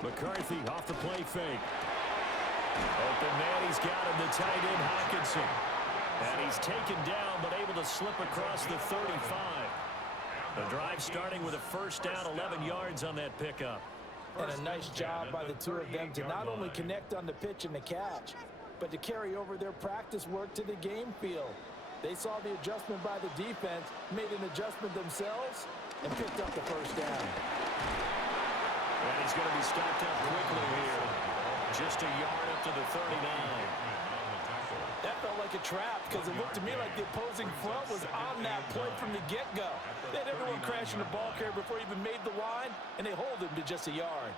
McCarthy off the play fake. Open man, he's got him, the tight end, Hawkinson. And he's taken down, but able to slip across the 35. The drive starting with a first down, 11 yards on that pickup. And a nice job by the two of them to not only connect on the pitch and the catch, but to carry over their practice work to the game field. They saw the adjustment by the defense, made an adjustment themselves, and picked up the first down. And he's going to be stopped up quickly here. Just a yard up to the 39. That felt like a trap because it looked to me like the opposing front was on that play from the get-go. They had everyone crashing the ball carrier before he even made the line, and they hold him to just a yard.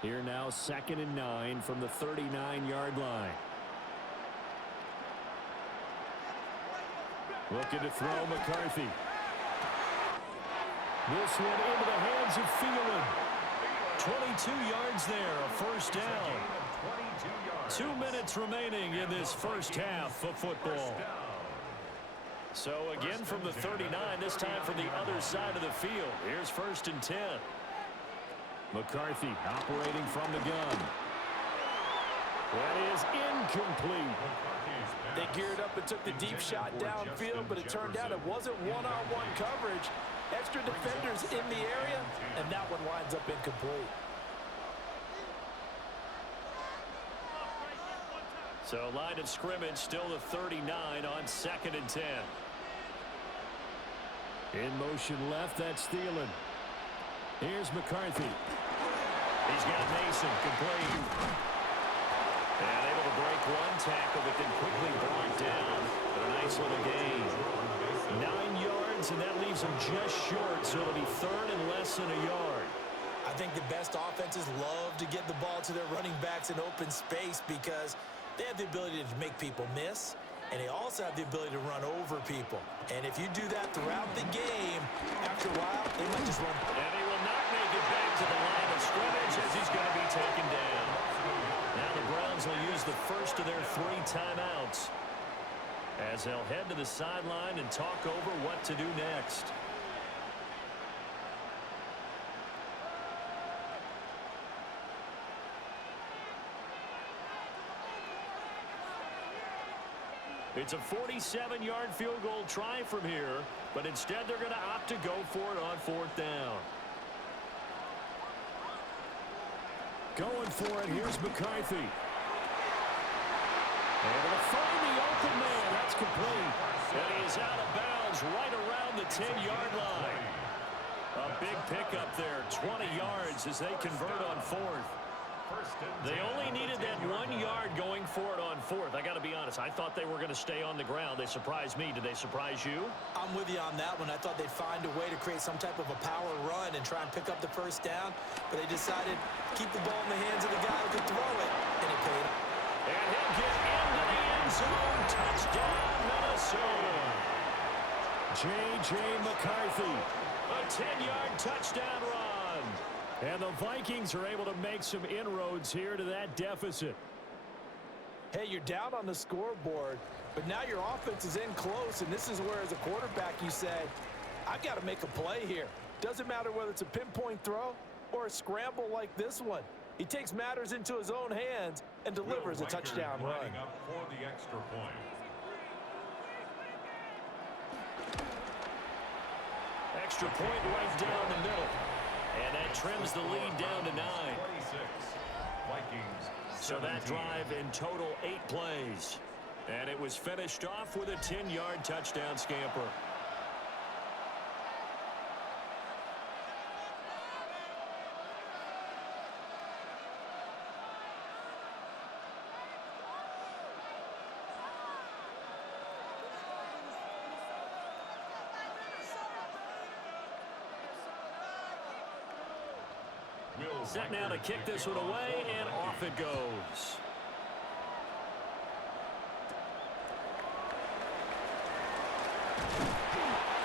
Here now, 2nd and 9 from the 39-yard line. Looking to throw McCarthy. This one into the hands of Thielen. 22 yards there, a first down. 2 minutes remaining in this first half of football. So again from the 39, this time from the other side of the field. Here's 1st and 10. McCarthy operating from the gun. That is incomplete. They geared up and took the deep shot downfield, but it turned out it wasn't one-on-one coverage. Extra defenders in the area, and that one winds up incomplete. So line of scrimmage still the 39 on 2nd and 10. In motion left, that's Thielen. Here's McCarthy. He's got Mason complete. And able to break one tackle, but then quickly brought down. But a nice little gain. 9 yards, and that leaves him just short, so it'll be 3rd and less than a yard. I think the best offenses love to get the ball to their running backs in open space because they have the ability to make people miss, and they also have the ability to run over people. And if you do that throughout the game, after a while, they might just run. And he will not make it back to the line of scrimmage as he's going to be taken down. Now the Browns will use the first of their 3 timeouts as they'll head to the sideline and talk over what to do next. It's a 47-yard field goal try from here, but instead they're going to opt to go for it on 4th down. Going for it, here's McCarthy. Able to find the open man. That's complete. And he's out of bounds right around the 10-yard line. A big pickup there, 20 yards as they convert on 4th. They only needed that 1 yard going for it on 4th. I got to be honest, I thought they were going to stay on the ground. They surprised me. Did they surprise you? I'm with you on that one. I thought they'd find a way to create some type of a power run and try and pick up the first down, but they decided to keep the ball in the hands of the guy who could throw it, and it paid. And he'll get into the end zone. Touchdown, Minnesota. J.J. McCarthy. A 10-yard touchdown run. And the Vikings are able to make some inroads here to that deficit. Hey, you're down on the scoreboard, but now your offense is in close, and this is where, as a quarterback, you say, I've got to make a play here. Doesn't matter whether it's a pinpoint throw or a scramble like this one. He takes matters into his own hands and delivers a touchdown run. Up for the extra point. Extra point right down the middle. And that trims the lead down to 9. 26. Vikings. So that drive in total 8 plays. And it was finished off with a 10-yard touchdown scamper. Set now to kick this one away, and off it goes.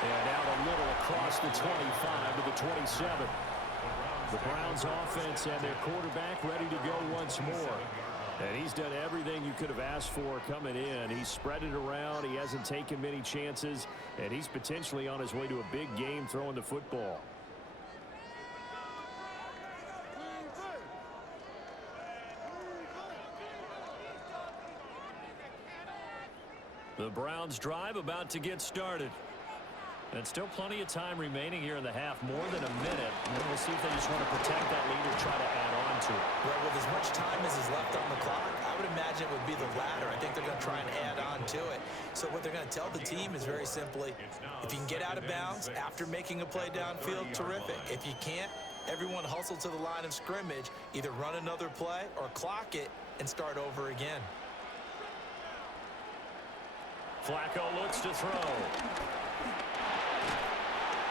And out a little across the 25 to the 27. The Browns offense and their quarterback ready to go once more. And he's done everything you could have asked for coming in. He's spread it around. He hasn't taken many chances. And he's potentially on his way to a big game throwing the football. The Browns drive about to get started. And still plenty of time remaining here in the half, more than a minute. And we'll see if they just want to protect that lead or try to add on to it. Well, with as much time as is left on the clock, I would imagine it would be the latter. I think they're going to try and add on to it. So what they're going to tell the team is very simply, if you can get out of bounds after making a play downfield, terrific. If you can't, everyone hustle to the line of scrimmage, either run another play or clock it and start over again. Flacco looks to throw.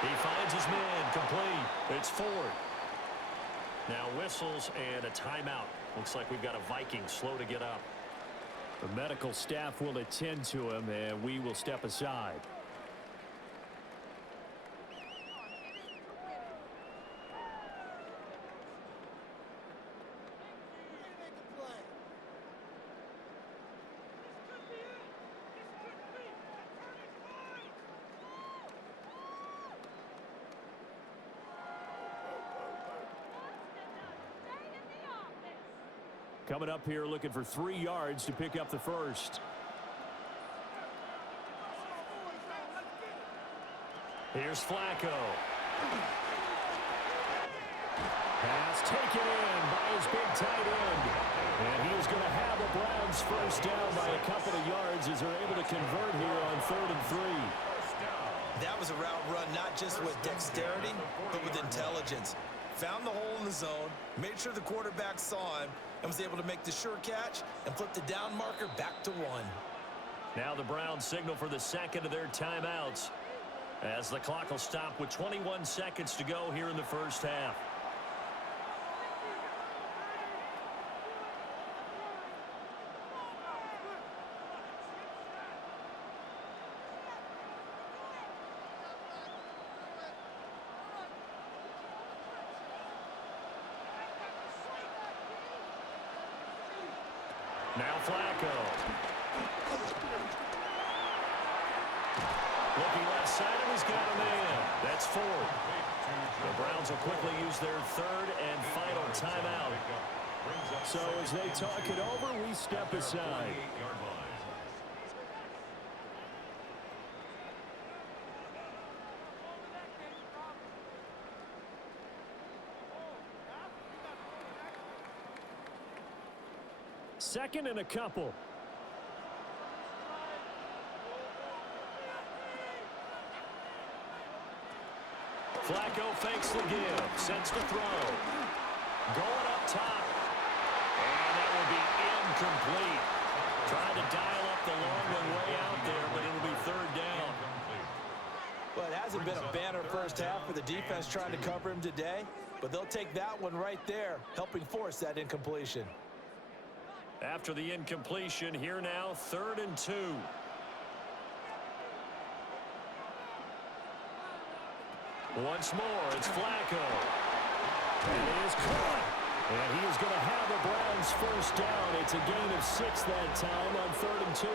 He finds his man, complete. It's Ford. Now whistles and a timeout. Looks like we've got a Vikings slow to get up. The medical staff will attend to him, and we will step aside. Coming up here looking for 3 yards to pick up the first. Here's Flacco. Pass taken in by his big tight end. And he is going to have the Browns first down by a couple of yards as they're able to convert here on 3rd and 3. That was a route run not just with dexterity, but with intelligence. Found the hole in the zone, made sure the quarterback saw him, and was able to make the sure catch and flip the down marker back to 1. Now the Browns signal for the second of their timeouts as the clock will stop with 21 seconds to go here in the first half. Now Flacco. Looking left side, and he's got a man. That's Ford. The Browns will quickly use their 3rd and final timeout. So as they talk it over, we step aside. Second and a couple. Flacco fakes the give, sets to throw. Going up top. And that will be incomplete. Trying to dial up the long one way out there, but it'll be 3rd down. Well, it hasn't been a banner first half for the defense trying to cover him today, but they'll take that one right there, helping force that incompletion. After the incompletion, here now, 3rd and 2. Once more, it's Flacco. And it is caught. And he is going to have the Browns first down. It's a gain of 6 that time on 3rd and 2.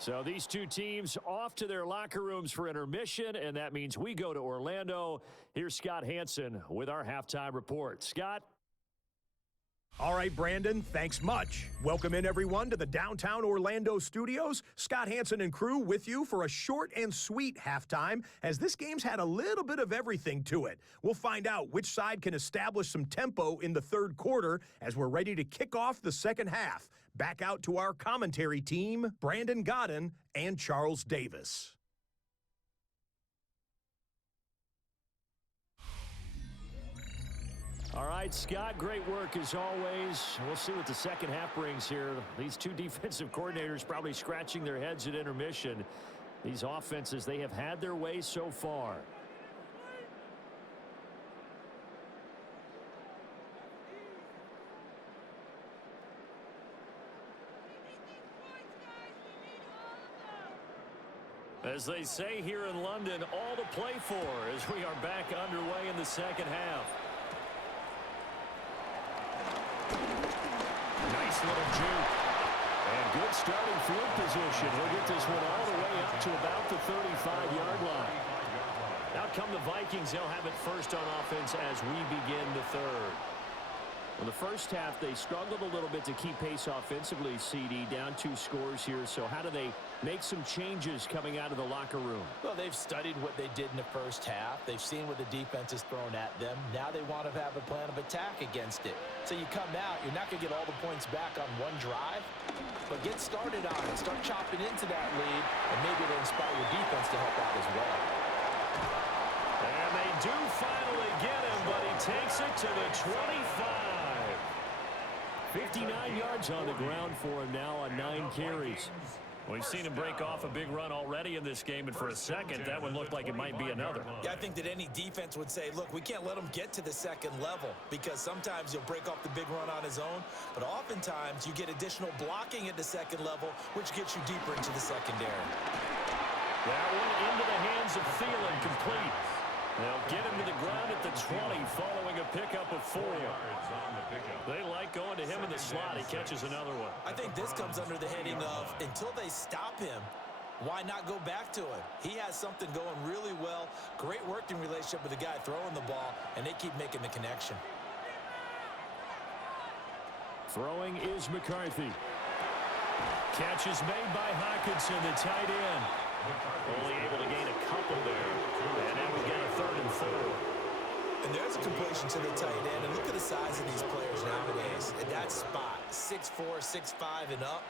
So these two teams off to their locker rooms for intermission, and that means we go to Orlando. Here's Scott Hansen with our halftime report. Scott? All right, Brandon, thanks much. Welcome in, everyone, to the downtown Orlando studios. Scott Hansen and crew with you for a short and sweet halftime, as this game's had a little bit of everything to it. We'll find out which side can establish some tempo in the 3rd quarter as we're ready to kick off the 2nd half. Back out to our commentary team, Brandon Godden and Charles Davis. All right, Scott, great work as always. We'll see what the 2nd half brings here. These two defensive coordinators probably scratching their heads at intermission. These offenses, they have had their way so far. As they say here in London, all to play for as we are back underway in the 2nd half. Nice little juke. And good starting field position. He'll get this one all the way up to about the 35-yard line. Out come the Vikings. They'll have it first on offense as we begin the 3rd. Well, the first half, they struggled a little bit to keep pace offensively, CD, down 2 scores here. So how do they make some changes coming out of the locker room? Well, they've studied what they did in the first half. They've seen what the defense is thrown at them. Now they want to have a plan of attack against it. So you come out, you're not going to get all the points back on one drive, but get started on it. Start chopping into that lead, and maybe it'll inspire your defense to help out as well. And they do finally get him, but he takes it to the 25. 59 yards on the ground for him now on 9 carries. We've seen him break off a big run already in this game, and for a second, that one looked like it might be another. Yeah, I think that any defense would say, look, we can't let him get to the second level because sometimes he'll break off the big run on his own, but oftentimes you get additional blocking at the second level, which gets you deeper into the secondary. That one into the hands of Thielen, complete. They'll get him to the ground at the 20 following a pickup of 4. They like going to him in the slot. He catches another one. I think this comes under the heading of until they stop him, why not go back to it? He has something going really well, great working relationship with the guy throwing the ball, and they keep making the connection. Throwing is McCarthy. Catch is made by Hockenson, the tight end. Only able to gain a couple there. And now we've got a 3rd and 4. And there's a completion to the tight end. And look at the size of these players nowadays. At that spot, 6'4", 6'5", and up.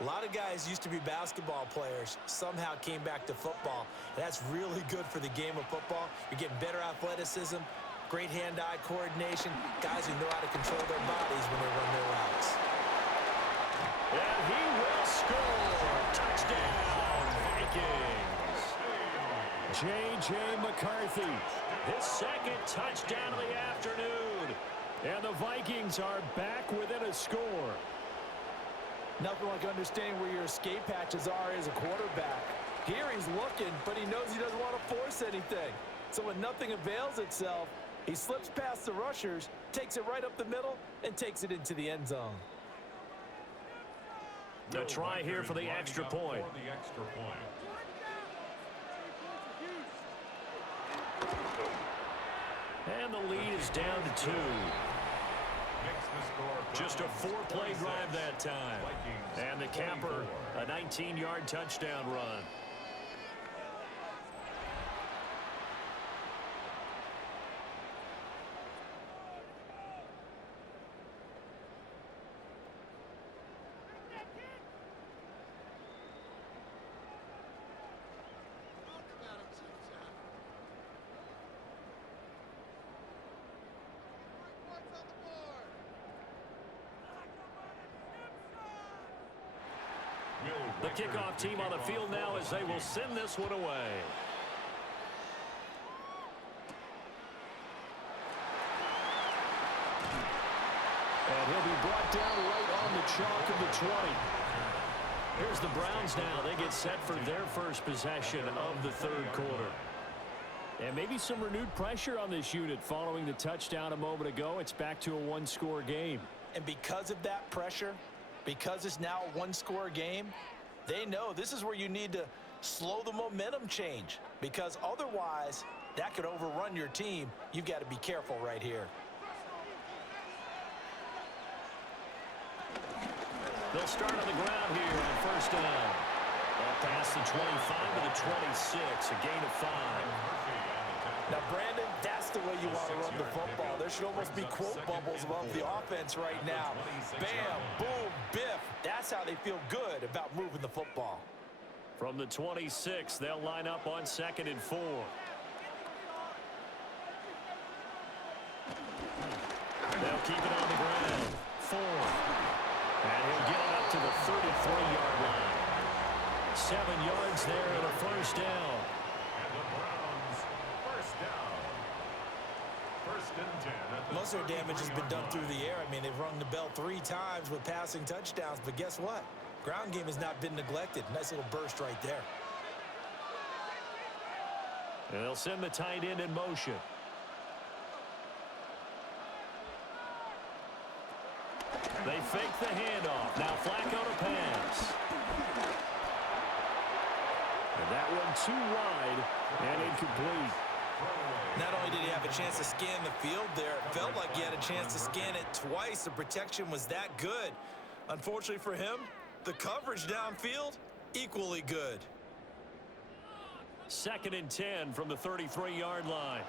A lot of guys used to be basketball players, somehow came back to football. And that's really good for the game of football. You're getting better athleticism, great hand-eye coordination, guys who know how to control their bodies when they run their routes. And he will score. Touchdown, Vikings. J.J. McCarthy. His second touchdown of the afternoon. And the Vikings are back within a score. Nothing like understanding where your escape hatches are as a quarterback. Here he's looking, but he knows he doesn't want to force anything. So when nothing avails itself, he slips past the rushers, takes it right up the middle, and takes it into the end zone. A try here for the extra point. And the lead is down to 2. Just a 4-play drive that time. And the capper, a 19-yard touchdown run. The kickoff team on the field now as they will send this one away. And he'll be brought down right on the chalk of the 20. Here's the Browns now. They get set for their first possession of the 3rd quarter. And maybe some renewed pressure on this unit following the touchdown a moment ago. It's back to a 1-score game. And because of that pressure, because it's now a 1-score game, they know this is where you need to slow the momentum change, because otherwise that could overrun your team. You've got to be careful right here. They'll start on the ground here on 1st down. Past the 25 to the 26, a gain of 5. Now, Brandon, that's the way you want to run the football. There should almost be quote bubbles above the offense right now. Bam, boom, biff. That's how they feel good about moving the football. From the 26, they'll line up on 2nd and 4. They'll keep it on the ground. 4. And he'll get it up to the 33-yard line. 7 yards there and a 1st down. And the Browns, 1st down. 1st and 10. Most of their damage has been done through the air. I mean, they've rung the bell 3 times with passing touchdowns, but guess what? Ground game has not been neglected. Nice little burst right there. And they'll send the tight end in motion. They fake the handoff. Now Flacco to pass. And that one too wide and incomplete. Not only did he have a chance to scan the field there, it felt like he had a chance to scan it twice. The protection was that good. Unfortunately for him, the coverage downfield, equally good. 2nd and 10 from the 33-yard line.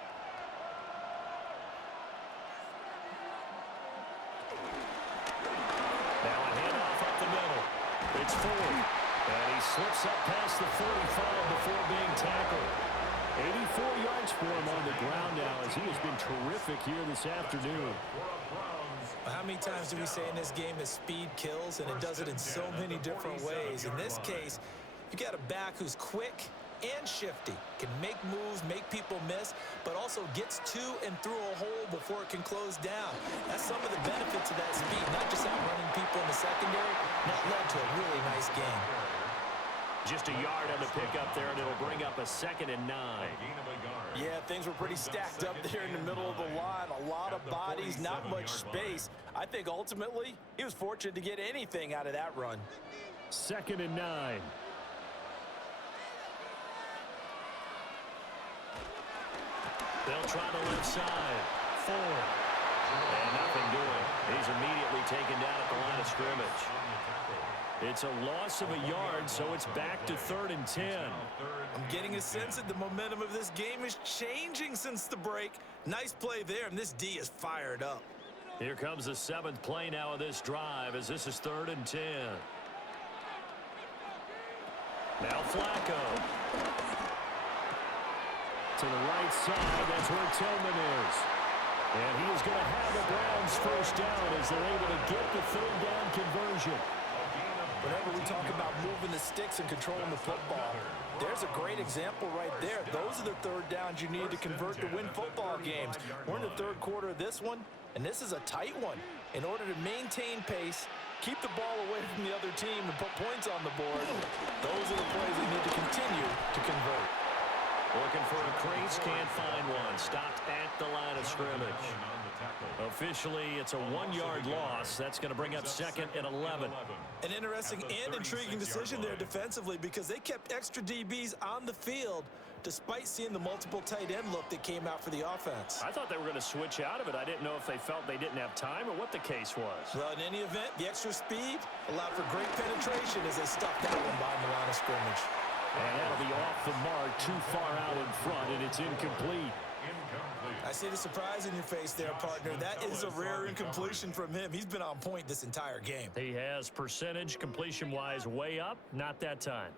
Now a handoff up the middle. It's Ford. And he slips up past the 45 before being tackled. 84 yards for him on the ground now as he has been terrific here this afternoon. How many times do we say in this game that speed kills, and it does it in so many different ways? In this case, you got a back who's quick and shifty, can make moves, make people miss, but also gets to and through a hole before it can close down. That's some of the benefits of that speed, not just outrunning people in the secondary, and that led to a really nice game. Just a yard on the pickup there, and it'll bring up a 2nd and 9. Yeah, things were pretty stacked up there in the middle of the line. A lot of bodies, not much space. I think ultimately he was fortunate to get anything out of that run. 2nd and 9. They'll try the left side. Ford. And nothing doing. He's immediately taken down at the line of scrimmage. It's a loss of a yard, so it's back to 3rd and 10. I'm getting a sense that the momentum of this game is changing since the break. Nice play there, and this D is fired up. Here comes the 7th play now of this drive as this is 3rd and 10. Now Flacco. To the right side, that's where Tillman is. And he is going to have the Browns first down as they're able to get the 3rd down conversion. Whenever we talk about moving the sticks and controlling the football, there's a great example right there. Those are the 3rd downs you need to convert to win football games. We're in the 3rd quarter of this one, and this is a tight one. In order to maintain pace, keep the ball away from the other team, and put points on the board, those are the plays they need to continue to convert. Looking for a crease, can't find one. Stopped at the line of scrimmage. Officially, it's a 1-yard loss. That's going to bring up 2nd and 11. An interesting and intriguing decision there defensively because they kept extra DBs on the field despite seeing the multiple tight end look that came out for the offense. I thought they were going to switch out of it. I didn't know if they felt they didn't have time or what the case was. Well, in any event, the extra speed allowed for great penetration as they stuffed that one behind the line of scrimmage. And that'll be off the mark, too far out in front, and it's incomplete. I see the surprise in your face there, partner. That is a rare incompletion from him. He's been on point this entire game. He has percentage completion-wise way up, not that time.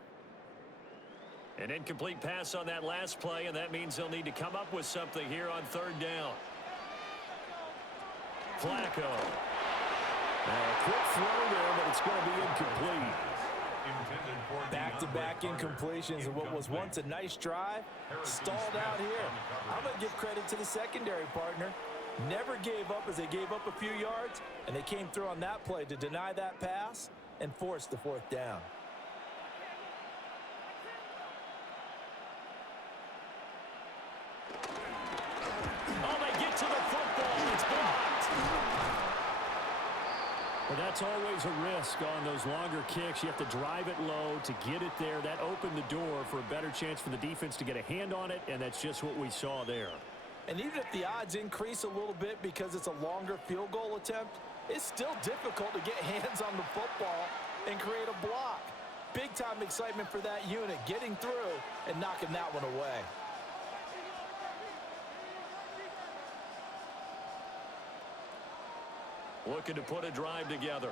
An incomplete pass on that last play, and that means they'll need to come up with something here on 3rd down. Flacco. Now a quick throw there, but it's going to be incomplete. Back-to-back incompletions of what was once a nice drive, stalled out here. I'm going to give credit to the secondary, partner. Never gave up as they gave up a few yards, and they came through on that play to deny that pass and force the 4th down. Oh, they get to the football. It's blocked. Well, that's always a risk on those longer kicks. You have to drive it low to get it there. That opened the door for a better chance for the defense to get a hand on it, and that's just what we saw there. And even if the odds increase a little bit because it's a longer field goal attempt, it's still difficult to get hands on the football and create a block. Big-time excitement for that unit, getting through and knocking that one away. Looking to put a drive together.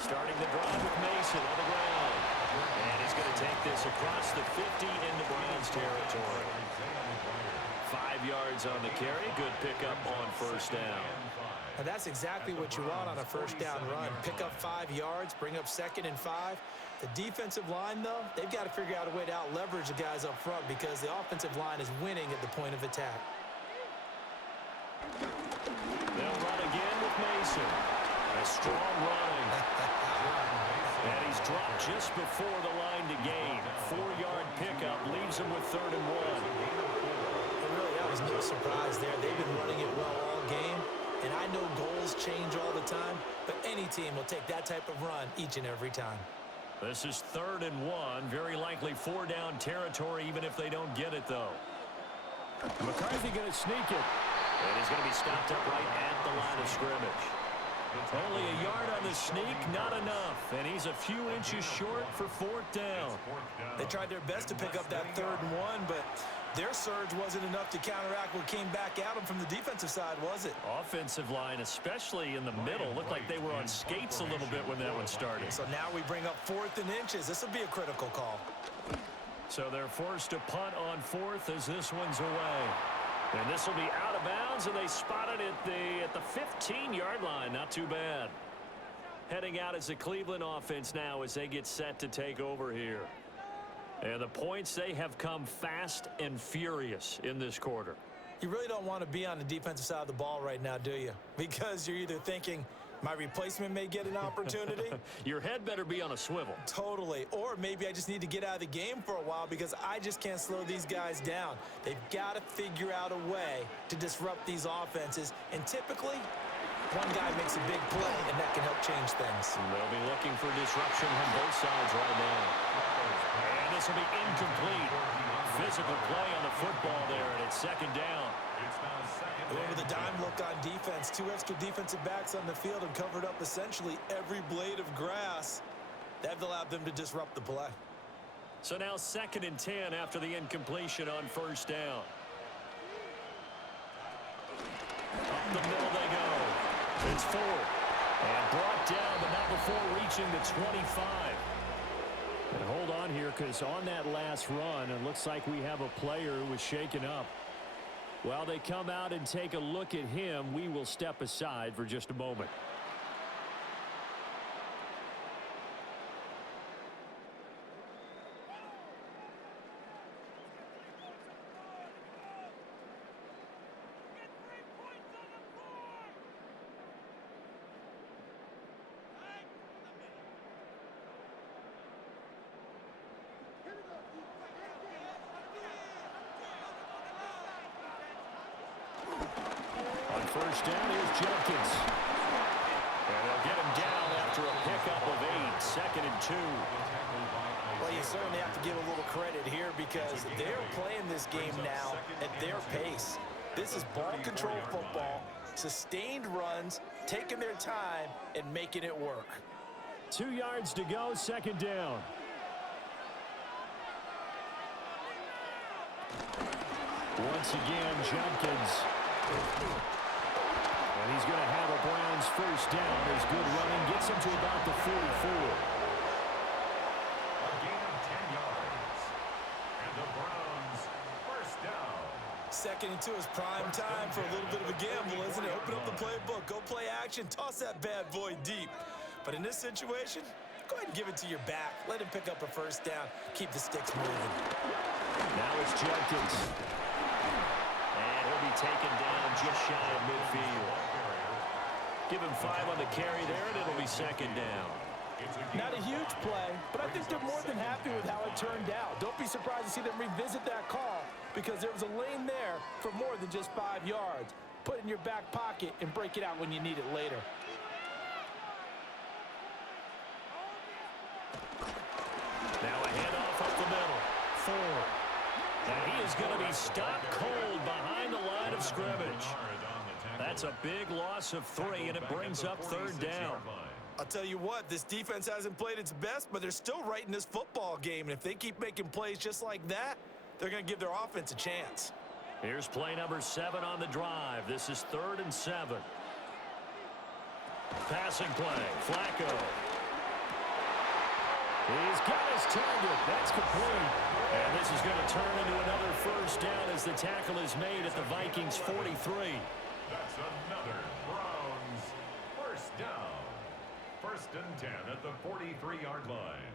Starting the drive with Mason on the ground. And he's going to take this across the 50 into Browns territory. 5 yards on the carry. Good pickup on 1st down. And that's exactly what you want on a 1st down run. Pick up 5 yards, bring up 2nd and 5. The defensive line, though, they've got to figure out a way to out-leverage the guys up front because the offensive line is winning at the point of attack. They'll run again with Mason. A strong run. And he's dropped just before the line to gain. 4-yard pickup leaves him with 3rd and 1. Really, that was no surprise there. They've been running it well all game. And I know goals change all the time, but any team will take that type of run each and every time. This is 3rd and 1. Very likely 4-down territory, even if they don't get it, though. McCarthy going to sneak it. And he's going to be stopped up right at the line of scrimmage. Only a yard on the sneak, not enough. And he's a few inches short for 4th down. They tried their best to pick up that 3rd and 1, but their surge wasn't enough to counteract what came back at them from the defensive side, was it? Offensive line, especially in the middle, looked like they were on skates a little bit when that one started. So now we bring up 4th and inches. This will be a critical call. So they're forced to punt on 4th as this one's away. And this will be out of bounds, and they spot it at the 15-yard line. Not too bad. Heading out as the Cleveland offense now as they get set to take over here. And the points, they have come fast and furious in this quarter. You really don't want to be on the defensive side of the ball right now, do you? Because you're either thinking, my replacement may get an opportunity. Your head better be on a swivel. Totally. Or maybe I just need to get out of the game for a while because I just can't slow these guys down. They've got to figure out a way to disrupt these offenses. And typically, one guy makes a big play, and that can help change things. They'll be looking for disruption on both sides right now. And this will be incomplete. Physical play on the football there, and it's 2nd down. They went with a dime look on defense. 2 extra defensive backs on the field and covered up essentially every blade of grass. That allowed them to disrupt the play. So now 2nd and 10 after the incompletion on 1st down. Up the middle they go. It's 4. And brought down, but not before reaching the 25. And hold on here, because on that last run, it looks like we have a player who was shaken up. While they come out and take a look at him, we will step aside for just a moment. First down, here's Jenkins. And they'll get him down after a pickup of 8. 2nd and 2. Well, you certainly have to give a little credit here because they're playing this game now at their pace. This is ball control football, sustained runs, taking their time, and making it work. 2 yards to go, 2nd down. Once again, Jenkins. And he's going to have a Browns first down. There's good running. Gets him to about the 44. A gain of 10 yards. And the Browns first down. 2nd and 2 is prime time for a little bit of a gamble, isn't it? Open up the playbook. Go play action. Toss that bad boy deep. But in this situation, go ahead and give it to your back. Let him pick up a first down. Keep the sticks moving. Now it's Jenkins. And he'll be taken down just shy of midfield. Give him 5 on the carry there, and it'll be 2nd down. Not a huge play, but I think they're more than happy with how it turned out. Don't be surprised to see them revisit that call because there was a lane there for more than just 5 yards. Put it in your back pocket and break it out when you need it later. Now a handoff up the middle. 4. And he is going to be stopped cold behind the line of scrimmage. That's a big loss of 3, and it brings up 3rd down. I'll tell you what, this defense hasn't played its best, but they're still right in this football game. And if they keep making plays just like that, they're going to give their offense a chance. Here's play number 7 on the drive. This is 3rd and 7. Passing play. Flacco. He's got his target. That's complete. And this is going to turn into another first down as the tackle is made at the Vikings 43. That's another Browns first down. 1st and 10 at the 43-yard line.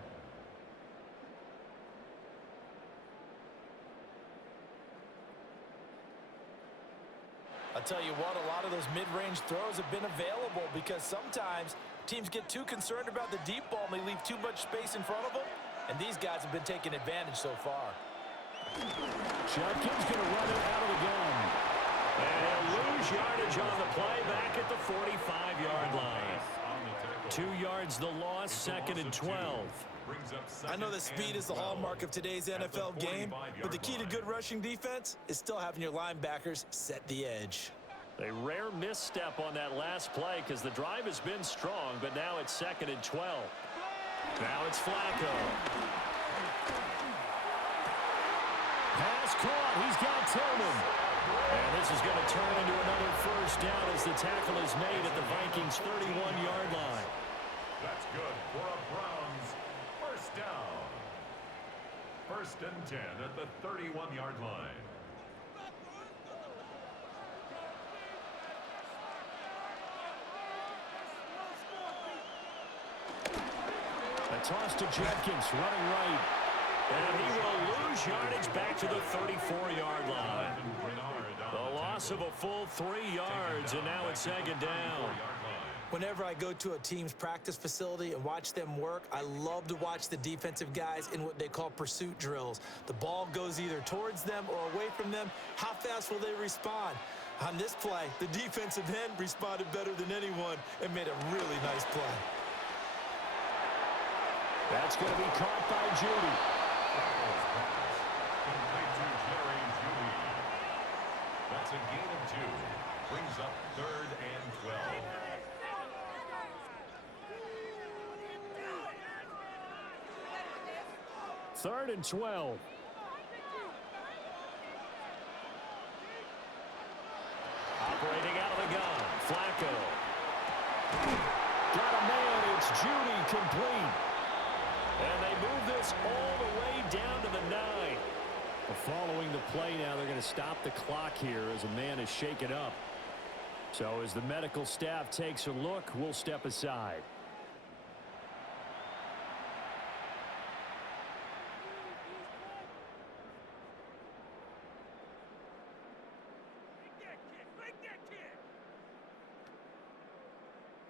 I'll tell you what, a lot of those mid-range throws have been available because sometimes teams get too concerned about the deep ball and they leave too much space in front of them, and these guys have been taking advantage so far. Jenkins going to run it out of the gun. And he'll lose yardage on the play back at the 45-yard line. 2 yards the loss, 2nd and 12. I know that speed is the hallmark of today's NFL game, but the key to good rushing defense is still having your linebackers set the edge. A rare misstep on that last play because the drive has been strong, but now it's 2nd and 12. Now it's Flacco. Pass caught. He's got Tillman. And this is going to turn into another first down as the tackle is made at the Vikings' 31-yard line. That's good for a Browns first down. 1st and 10 at the 31-yard line. A toss to Jenkins, running right. And he will lose yardage back to the 34-yard line. The loss of a full 3 yards, and now it's 2nd down. Whenever I go to a team's practice facility and watch them work, I love to watch the defensive guys in what they call pursuit drills. The ball goes either towards them or away from them. How fast will they respond? On this play, the defensive end responded better than anyone and made a really nice play. That's going to be caught by Judy. Complete to Jerry Judy. That's a gain of 2. Brings up 3rd and 12. Third and 12. Operating out of the gun. Flacco. Got a man. It's Judy complete. And they move this all the way down to the 9. Following the play now, they're going to stop the clock here as a man is shaken up. So as the medical staff takes a look, we'll step aside. Make that kick.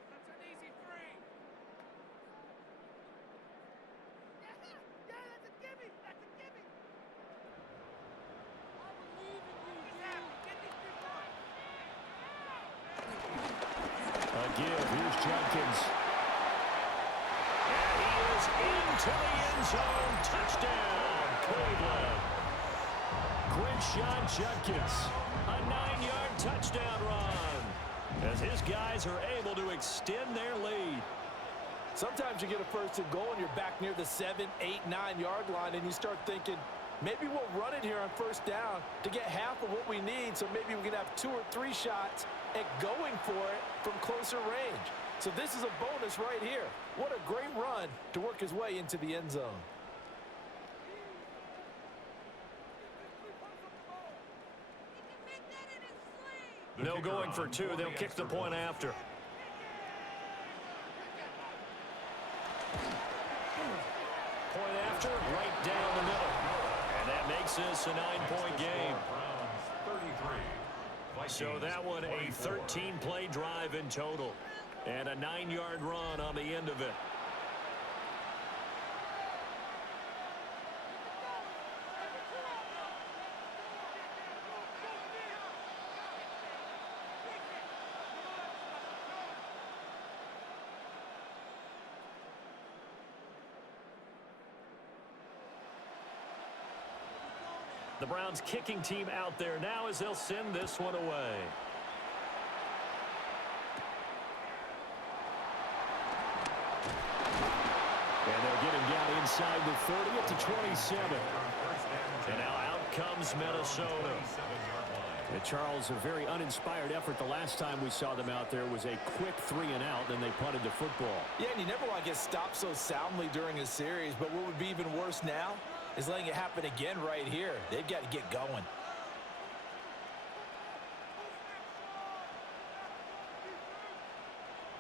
That's an easy 3. Yeah, that's a gimme. That's a gimme. I believe in you, dude. Get these people up. A give. Here's Jenkins. And he is into the end zone. Touchdown, Cleveland. Quinshon Judkins. A 9-yard touchdown run as his guys are able to extend their lead. Sometimes you get a 1st and goal and you're back near the 7, 8, 9-yard line and you start thinking, maybe we'll run it here on 1st down to get half of what we need, so maybe we can have 2 or 3 shots at going for it from closer range. So this is a bonus right here. What a great run to work his way into the end zone. No going for 2. They'll kick the point after. Point after, right down the middle. And that makes this a 9-point game. So that one a 13-play drive in total. And a 9-yard run on the end of it. The Browns kicking team out there now as they'll send this one away. And they'll get him down inside the 30 at the 27. And now out comes Minnesota. And Charles, a very uninspired effort. The last time we saw them out there was a quick 3 and out, then they punted the football. Yeah, and you never want to get stopped so soundly during a series, but what would be even worse now is letting it happen again right here. They've got to get going.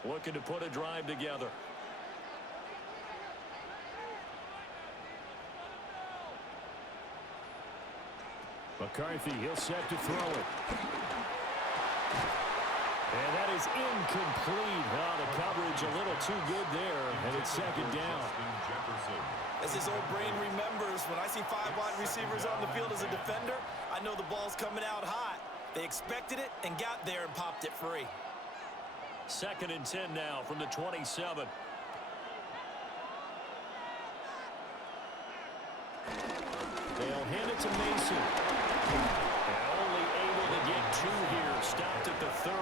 Looking to put a drive together. McCarthy, he'll set to throw it. And that is incomplete. Oh, the coverage a little too good there, and it's 2nd down. As his old brain remembers, when I see 5 wide receivers on the field as a defender, I know the ball's coming out hot. They expected it and got there and popped it free. 2nd and 10 now from the 27. They'll hand it to Mason. And only able to get 2 here. Stopped at the 30.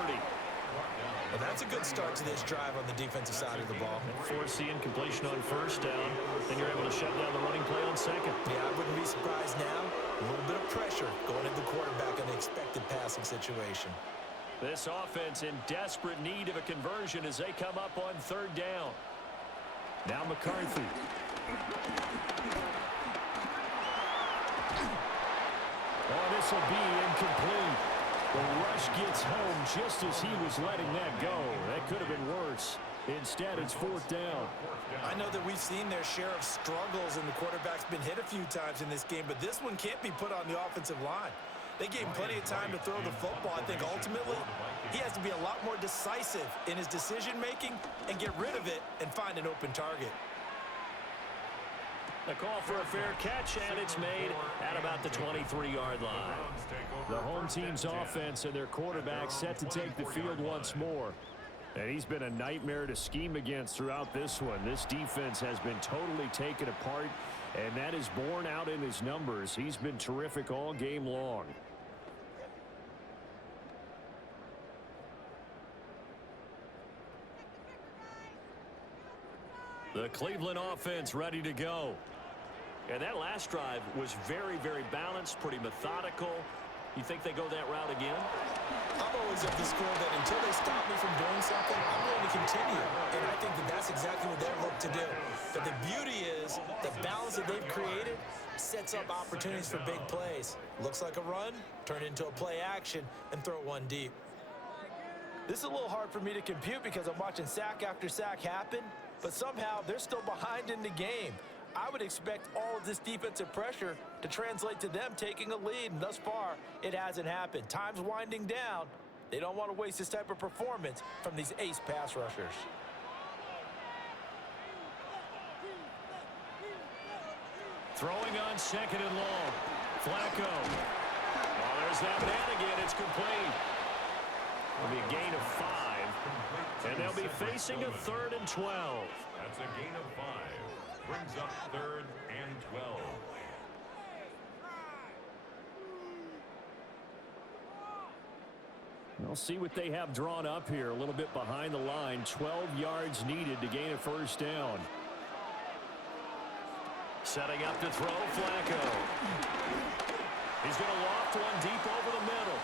Well, that's a good start to this drive on the defensive side of the ball. Foreseeing completion on 1st down. Then you're able to shut down the running play on 2nd. Yeah, I wouldn't be surprised now. A little bit of pressure going into the quarterback in the expected passing situation. This offense in desperate need of a conversion as they come up on 3rd down. Now McCarthy. Oh, this will be incomplete. The rush gets home just as he was letting that go. That could have been worse. Instead, it's 4th down. I know that we've seen their share of struggles, and the quarterback's been hit a few times in this game, but this one can't be put on the offensive line. They gave him plenty of time to throw the football. I think ultimately he has to be a lot more decisive in his decision-making and get rid of it and find an open target. The call for a fair catch, and it's made at about the 23-yard line. The home team's offense and their quarterback set to take the field once more. And he's been a nightmare to scheme against throughout this one. This defense has been totally taken apart, and that is borne out in his numbers. He's been terrific all game long. The Cleveland offense ready to go. And that last drive was very, very balanced, pretty methodical. You think they go that route again? I'm always of the school that until they stop me from doing something, I'm going to continue. And I think that that's exactly what they're looking to do. But the beauty is the balance that they've created sets up opportunities for big plays. Looks like a run, turn into a play action, and throw one deep. This is a little hard for me to compute because I'm watching sack after sack happen, but somehow they're still behind in the game. I would expect all of this defensive pressure to translate to them taking a lead, and thus far, it hasn't happened. Time's winding down. They don't want to waste this type of performance from these ace pass rushers. Throwing on 2nd and long. Flacco. Oh, there's that man again. It's complete. It'll be a gain of 5. And they'll be facing a 3rd and 12. That's a gain of 5. Brings up 3rd and 12. We'll see what they have drawn up here. A little bit behind the line. 12 yards needed to gain a 1st down. Setting up to throw, Flacco. He's going to loft one deep over the middle.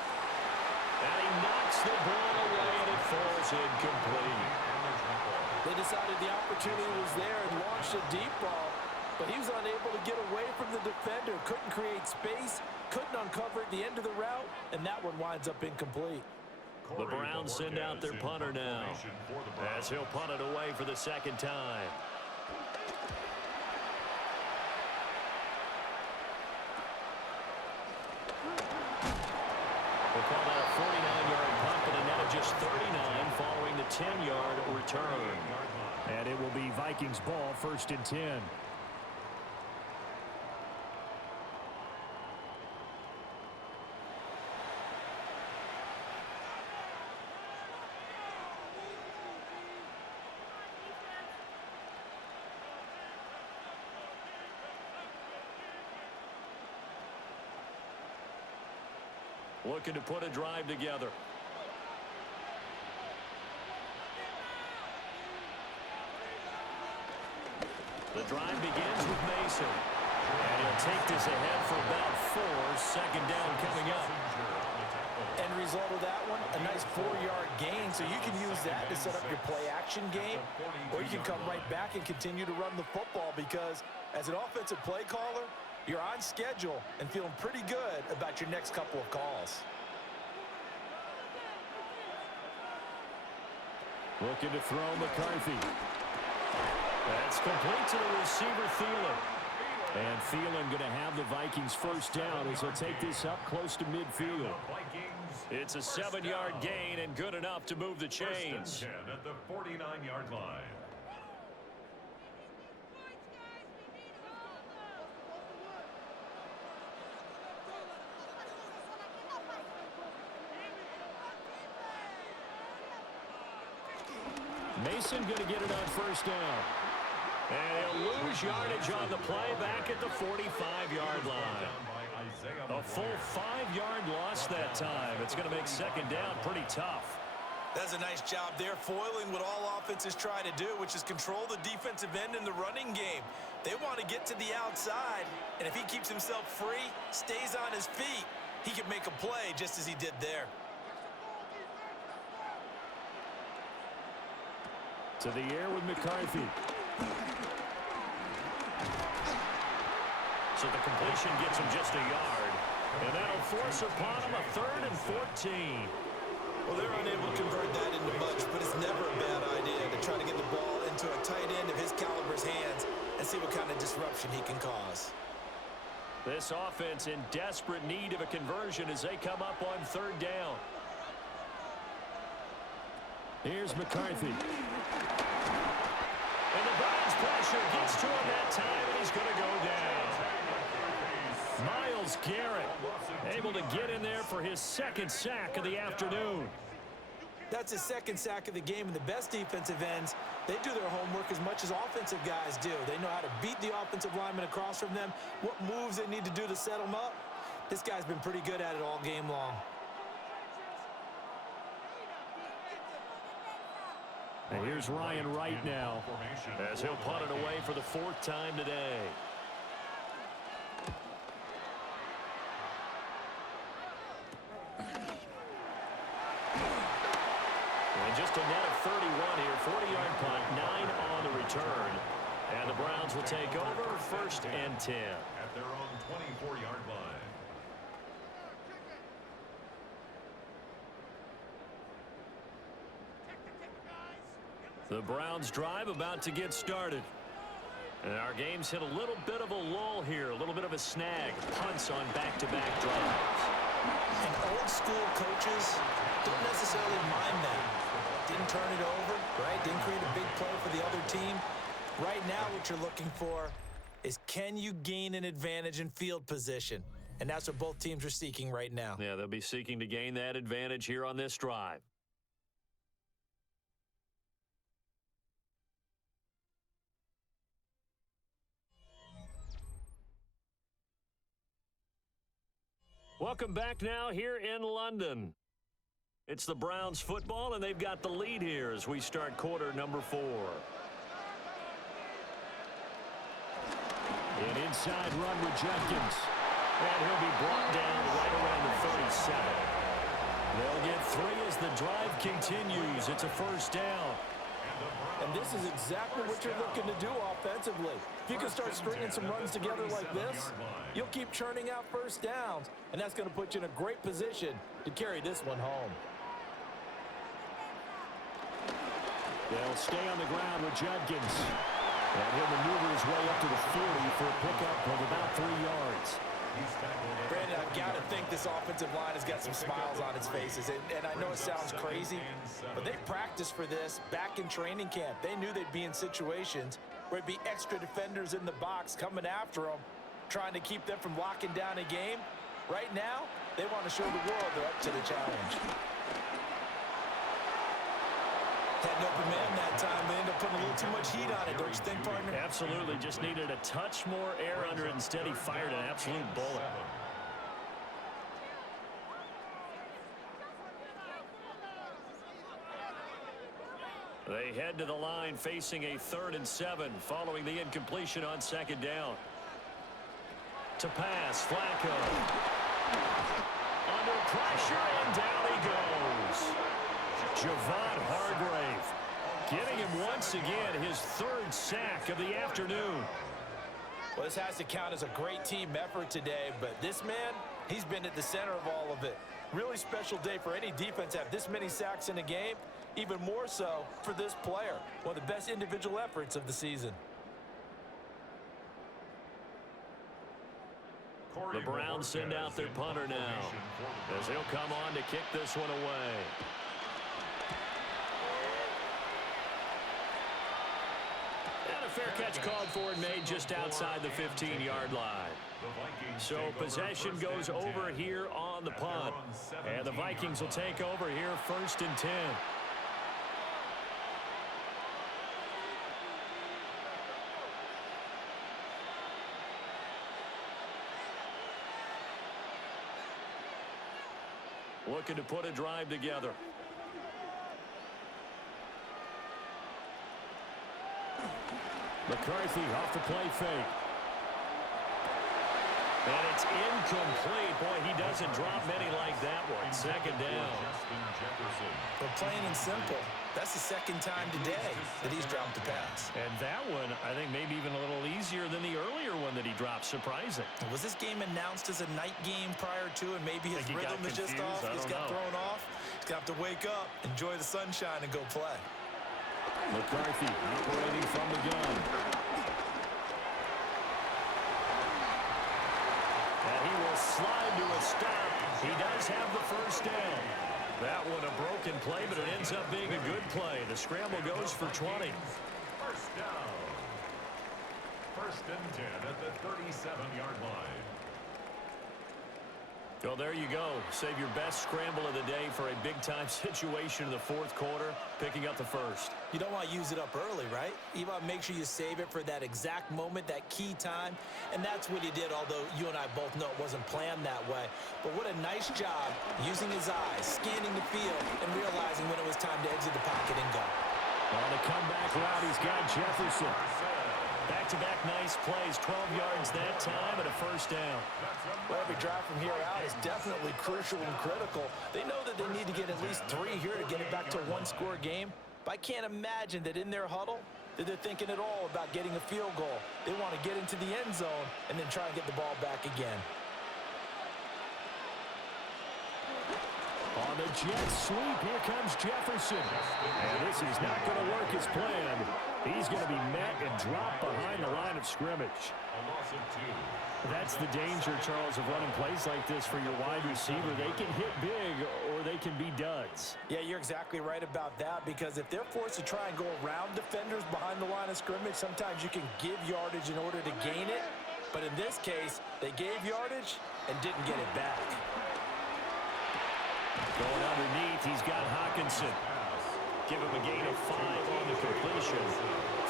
And he knocks the ball away, and it falls incomplete. They decided the opportunity was there and launched a deep ball, but he was unable to get away from the defender, couldn't create space, couldn't uncover at the end of the route, and that one winds up incomplete. The Browns send out their punter now, as he'll punt it away for the 2nd time. We'll call that a 49-yard punt, but a net of just 39 following the 10-yard return. And it will be Vikings ball, 1st and 10. Looking to put a drive together. The drive begins with Mason. And he'll take this ahead for about 4. 2nd down coming up. End result of that one, a nice 4-yard gain, so you can use that to set up your play-action game, or you can come right back and continue to run the football because as an offensive play caller, you're on schedule and feeling pretty good about your next couple of calls. Looking to throw McCarthy. That's complete to the receiver, Thielen. And Thielen going to have the Vikings 1st down as he'll take this up close to midfield. It's a 7-yard gain and good enough to move the chains. 10 at the 49-yard line. Mason going to get it on first down. And he'll lose yardage on the play back at the 45-yard line. A full 5-yard loss that time. It's going to make second down pretty tough. That's a nice job there, foiling what all offenses try to do, which is control the defensive end in the running game. They want to get to the outside, and if he keeps himself free, stays on his feet, he can make a play just as he did there. To the air with McCarthy. So the completion gets him just a yard. And that'll force upon him a 3rd and 14. Well, they're unable to convert that into much, but it's never a bad idea to try to get the ball into a tight end of his caliber's hands and see what kind of disruption he can cause. This offense in desperate need of a conversion as they come up on 3rd down. Here's McCarthy. And the Browns pressure gets to him that time, and he's going to go down. Myles Garrett able to get in there for his 2nd sack of the afternoon. That's his 2nd sack of the game, and the best defensive ends, they do their homework as much as offensive guys do. They know how to beat the offensive lineman across from them, what moves they need to do to set them up. This guy's been pretty good at it all game long. And here's Ryan Wright now, as he'll punt it away for the 4th time today. And just a net of 31 here, 40-yard punt, 9 on the return. And the Browns will take over 1st and 10. At their own 24-yard line. The Browns drive about to get started. And our game's hit a little bit of a lull here, a little bit of a snag. Punts on back-to-back drives. And old school coaches don't necessarily mind that. Didn't turn it over, right? Didn't create a big play for the other team. Right now what you're looking for is, can you gain an advantage in field position? And that's what both teams are seeking right now. Yeah, they'll be seeking to gain that advantage here on this drive. Welcome back now here in London. It's the Browns football, and they've got the lead here as we start quarter number 4. An inside run with Jenkins. And he'll be brought down right around the 37. They'll get 3 as the drive continues. It's a 1st down. And this is exactly what you're looking to do offensively. If you can start stringing some runs together like this, you'll keep churning out 1st downs, and that's going to put you in a great position to carry this one home. They'll stay on the ground with Jenkins. And he'll maneuver his way up to the 40 for a pickup of about 3 yards. Brandon, I've got to think this offensive line has got some smiles on its faces. And I know it sounds crazy, but they practiced for this back in training camp. They knew they'd be in situations where it'd be extra defenders in the box coming after them, trying to keep them from locking down a game. Right now, they want to show the world they're up to the challenge. Had an open man that time. They ended up putting a little too much heat on it, don't you think, partner? Absolutely. Just needed a touch more air under it. Instead, he fired an absolute bullet. They head to the line facing a 3rd and 7 following the incompletion on 2nd down. To pass, Flacco. Under pressure, and down he goes. Javon Hargrave getting him once again his 3rd sack of the afternoon. Well, this has to count as a great team effort today, but this man, he's been at the center of all of it. Really special day for any defense to have this many sacks in a game, even more so for this player. One of the best individual efforts of the season. The Browns send out their punter now as he'll come on to kick this one away. And a fair catch called for and made just outside the 15-yard line. So possession goes over here on the punt. And the Vikings will take over here 1st and 10. Looking to put a drive together. McCarthy off the play fake. And it's incomplete. Boy, he doesn't drop many like that one. Second down. But plain and simple, that's the second time today that he's dropped the pass. And that one, I think maybe even a little easier than the earlier one that he dropped. Surprising. Was this game announced as a night game prior to, and maybe his rhythm is just off? He's got thrown off. He's got to wake up, enjoy the sunshine, and go play. McCarthy operating from the gun. And he will slide to a stop. He does have the first down. That one a broken play, but it ends up being a good play. The scramble goes for 20. First down. First and 10 at the 37-yard line. So there you go. Save your best scramble of the day for a big-time situation in the fourth quarter, picking up the first. You don't want to use it up early, right? You want to make sure you save it for that exact moment, that key time. And that's what he did, although you and I both know it wasn't planned that way. But what a nice job using his eyes, scanning the field, and realizing when it was time to exit the pocket and go. On the comeback route, he's got Jefferson. Back-to-back nice plays, 12 yards that time, and a first down. Well, every drive from here out is definitely crucial and critical. They know that they need to get at least 3 here to get it back to a one-score game. But I can't imagine that in their huddle that they're thinking at all about getting a field goal. They want to get into the end zone and then try and get the ball back again. On the jet sweep, here comes Jefferson. And this is not going to work as planned. He's going to be met and dropped behind the line of scrimmage. A loss of 2. That's the danger, Charles, of running plays like this for your wide receiver. They can hit big or they can be duds. Yeah, you're exactly right about that, because if they're forced to try and go around defenders behind the line of scrimmage, sometimes you can give yardage in order to gain it. But in this case, they gave yardage and didn't get it back. Going underneath, he's got Hawkinson. Give him a gain of 5 on the completion.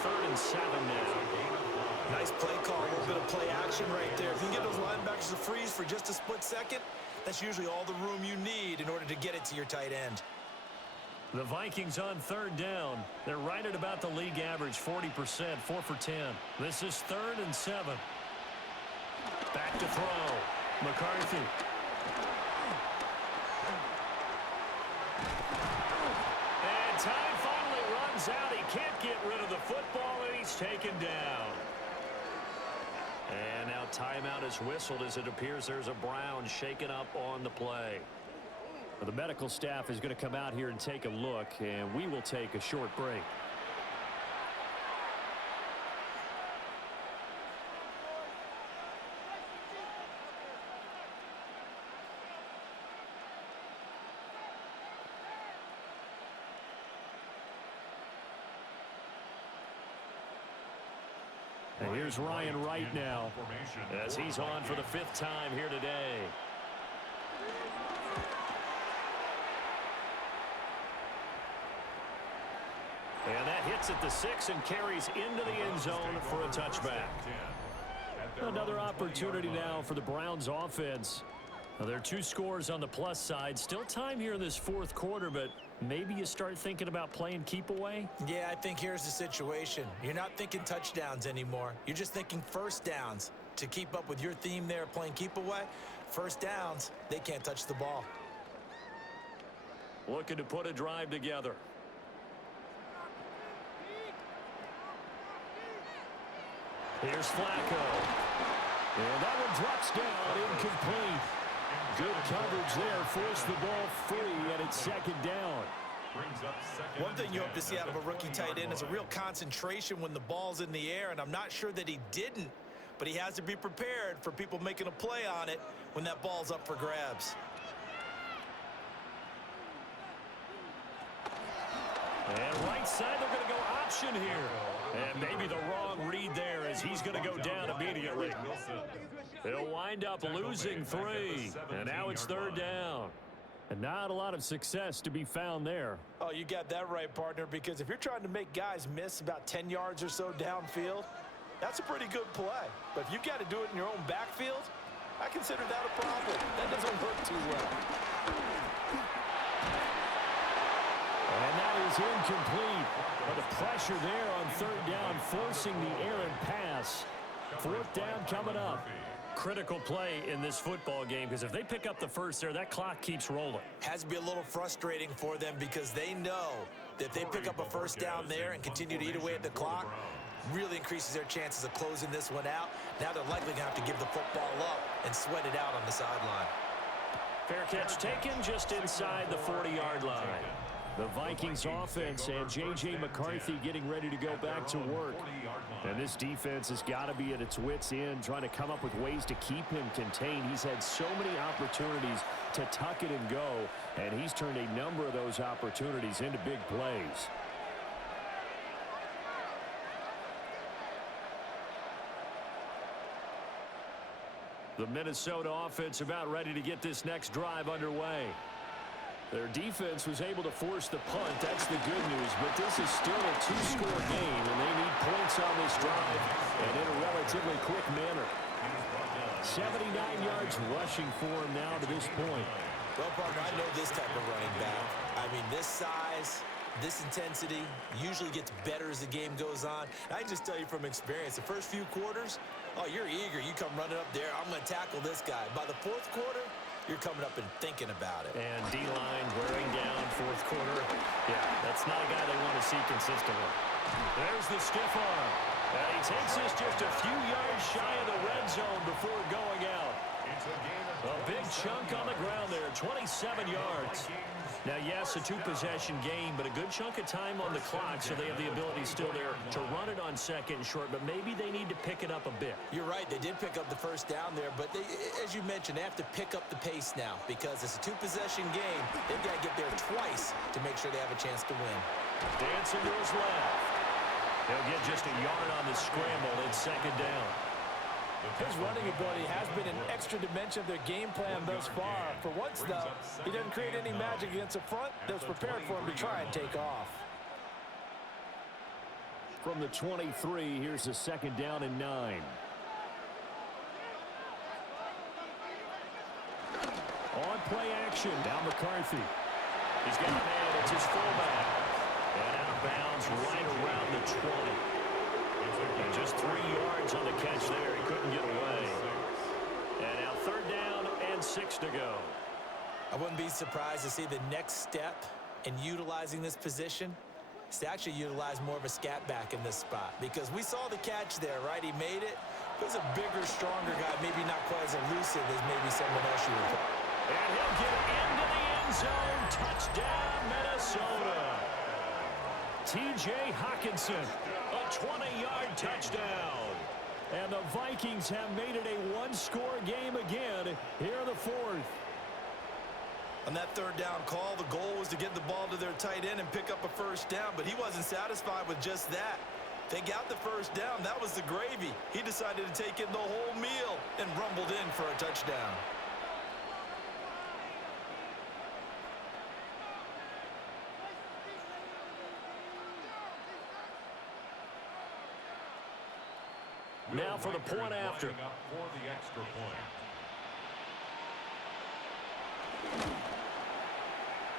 3rd and 7 now. Nice play call, a little bit of play action right there. If you can get those linebackers to freeze for just a split second, that's usually all the room you need in order to get it to your tight end. The Vikings on 3rd down. They're right at about the league average, 40%, 4 for 10. This is 3rd and 7. Back to throw. McCarthy. And time finally runs out. He can't get rid of the football, and he's taken down. And now timeout is whistled as it appears there's a Brown shaken up on the play. Well, the medical staff is going to come out here and take a look, and we will take a short break. And here's Ryan Wright now, as he's on for the 5th time here today. And that hits at the 6 and carries into the end zone for a touchback. Another opportunity now for the Browns offense. Now, there are 2 scores on the plus side. Still time here in this 4th quarter, but maybe you start thinking about playing keep away? Yeah, I think here's the situation. You're not thinking touchdowns anymore. You're just thinking first downs. To keep up with your theme there, playing keep away, first downs, they can't touch the ball. Looking to put a drive together. Here's Flacco. And that one drops down, incomplete. Good coverage there, forced the ball free, and it's 2nd down. One thing you hope to see out of a rookie tight end is a real concentration when the ball's in the air, and I'm not sure that he didn't, but he has to be prepared for people making a play on it when that ball's up for grabs. And right side, they're going to go option here. And maybe the wrong read there as he's going to go down immediately. They'll wind up losing 3. And now it's 3rd down. And not a lot of success to be found there. Oh, you got that right, partner, because if you're trying to make guys miss about 10 yards or so downfield, that's a pretty good play. But if you've got to do it in your own backfield, I consider that a problem. That doesn't work too well. is incomplete. But the pressure there on third down, forcing the errant pass. Fourth down coming up. Critical play in this football game, because if they pick up the first there, that clock keeps rolling. Has to be a little frustrating for them because they know that if they pick up a first down there and continue to eat away at the clock, really increases their chances of closing this one out. Now they're likely going to have to give the football up and sweat it out on the sideline. Fair catch taken just inside the 40-yard line. The Vikings offense and J.J. McCarthy getting ready to go back to work. And this defense has got to be at its wits' end, trying to come up with ways to keep him contained. He's had so many opportunities to tuck it and go, and he's turned a number of those opportunities into big plays. The Minnesota offense about ready to get this next drive underway. Their defense was able to force the punt. That's the good news, but this is still a two-score game, and they need points on this drive and in a relatively quick manner. 79 yards rushing for him now to this point. Well, partner, I know this type of running back. I mean, this size, this intensity usually gets better as the game goes on. I can just tell you from experience, the first few quarters, oh, you're eager. You come running up there. I'm going to tackle this guy. By the fourth quarter, you're coming up and thinking about it. And D-line wearing down fourth quarter. Yeah, that's not a guy they want to see consistently. There's the stiff arm. And he takes this just a few yards shy of the red zone before going out. A big chunk on the ground there, 27 yards. Now, yes, a two-possession game, but a good chunk of time on the clock, so they have the ability still there to run it on second and short, but maybe they need to pick it up a bit. You're right. They did pick up the first down there, but they, as you mentioned, they have to pick up the pace now because it's a two-possession game. They've got to get there twice to make sure they have a chance to win. Dancing to his left. They'll get just a yard on the scramble. It's second down. His running ability has been an extra dimension of their game plan thus far. For once, though, he didn't create any magic against the front that was prepared for him to try and take off. From the 23, here's a second down and 9. On play action, now McCarthy. He's got a man, it's his fullback. And out of bounds right around the 20. And just 3 yards on the catch there. He couldn't get away. And now third down and 6 to go. I wouldn't be surprised to see the next step in utilizing this position is to actually utilize more of a scat back in this spot. Because we saw the catch there, right? He made it. He was a bigger, stronger guy, maybe not quite as elusive as maybe someone else you would. And he'll get into the end zone. Touchdown, Minnesota. T.J. Hockenson, a 20-yard touchdown. And the Vikings have made it a one-score game again here in the fourth. On that third down call, the goal was to get the ball to their tight end and pick up a first down, but he wasn't satisfied with just that. They got the first down. That was the gravy. He decided to take in the whole meal and rumbled in for a touchdown. Now for the point after. For the extra point.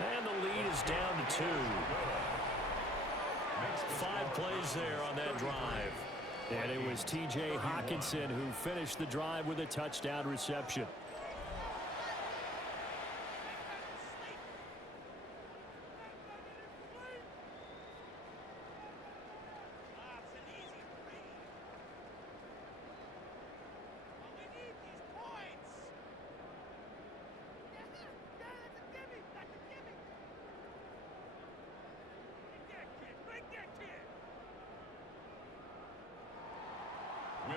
And the lead is down to 2. 5 plays there on that drive. And it was T.J. Hockenson who finished the drive with a touchdown reception.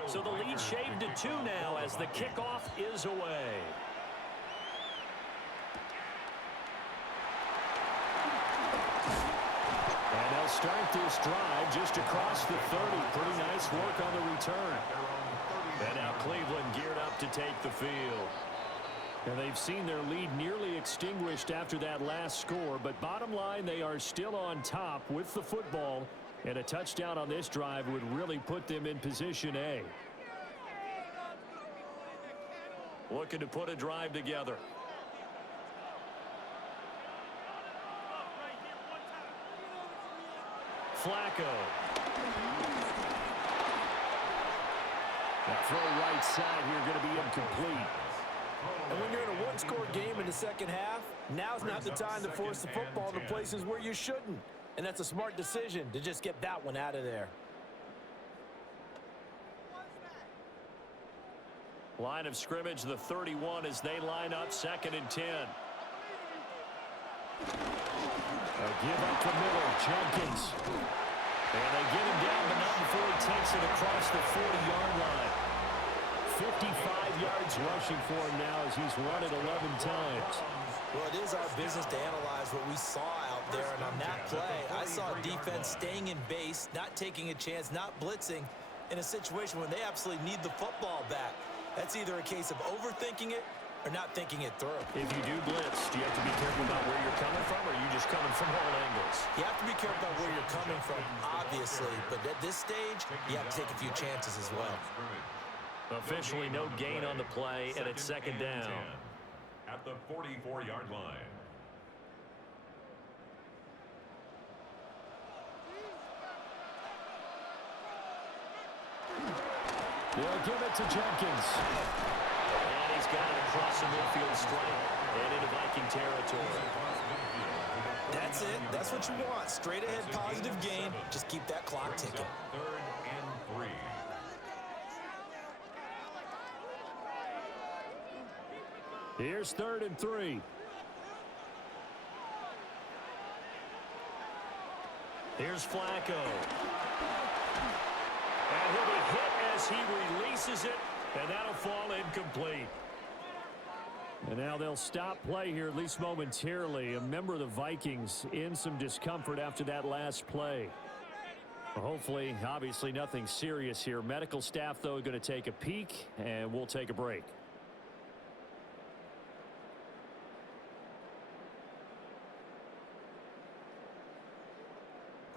So the lead shaved to 2 now as the kickoff is away. And they'll start this drive just across the 30. Pretty nice work on the return. And now Cleveland geared up to take the field. And they've seen their lead nearly extinguished after that last score. But bottom line, they are still on top with the football. And a touchdown on this drive would really put them in position A. Looking to put a drive together. Flacco. The throw right side here going to be incomplete. And when you're in a one-score game in the second half, now's not the time to force the football into places where you shouldn't. And that's a smart decision to just get that one out of there. Line of scrimmage, the 31 as they line up 2nd and 10. A give up the middle, Jenkins. And they get him down, but not before he takes it across the 40-yard line. 55 yards rushing for him now as he's run it 11 times. Well, it is our business to analyze what we saw out there, and on that play, I saw defense staying in base, not taking a chance, not blitzing in a situation when they absolutely need the football back. That's either a case of overthinking it or not thinking it through. If you do blitz, do you have to be careful about where you're coming from, or are you just coming from all angles? You have to be careful about where you're coming from, obviously, but at this stage, you have to take a few chances as well. Officially no gain on the play, and it's 2nd down. At the 44-yard line. They'll give it to Jenkins. And he's got it across the midfield stripe and into Viking territory. That's it. That's what you want. Straight ahead positive gain. Just keep that clock ticking. 3rd and 3. Here's 3rd and 3. Here's Flacco. And he'll be hit as he releases it, and that'll fall incomplete. And now they'll stop play here, at least momentarily. A member of the Vikings in some discomfort after that last play. Well, hopefully, obviously nothing serious here. Medical staff, though, going to take a peek, and we'll take a break.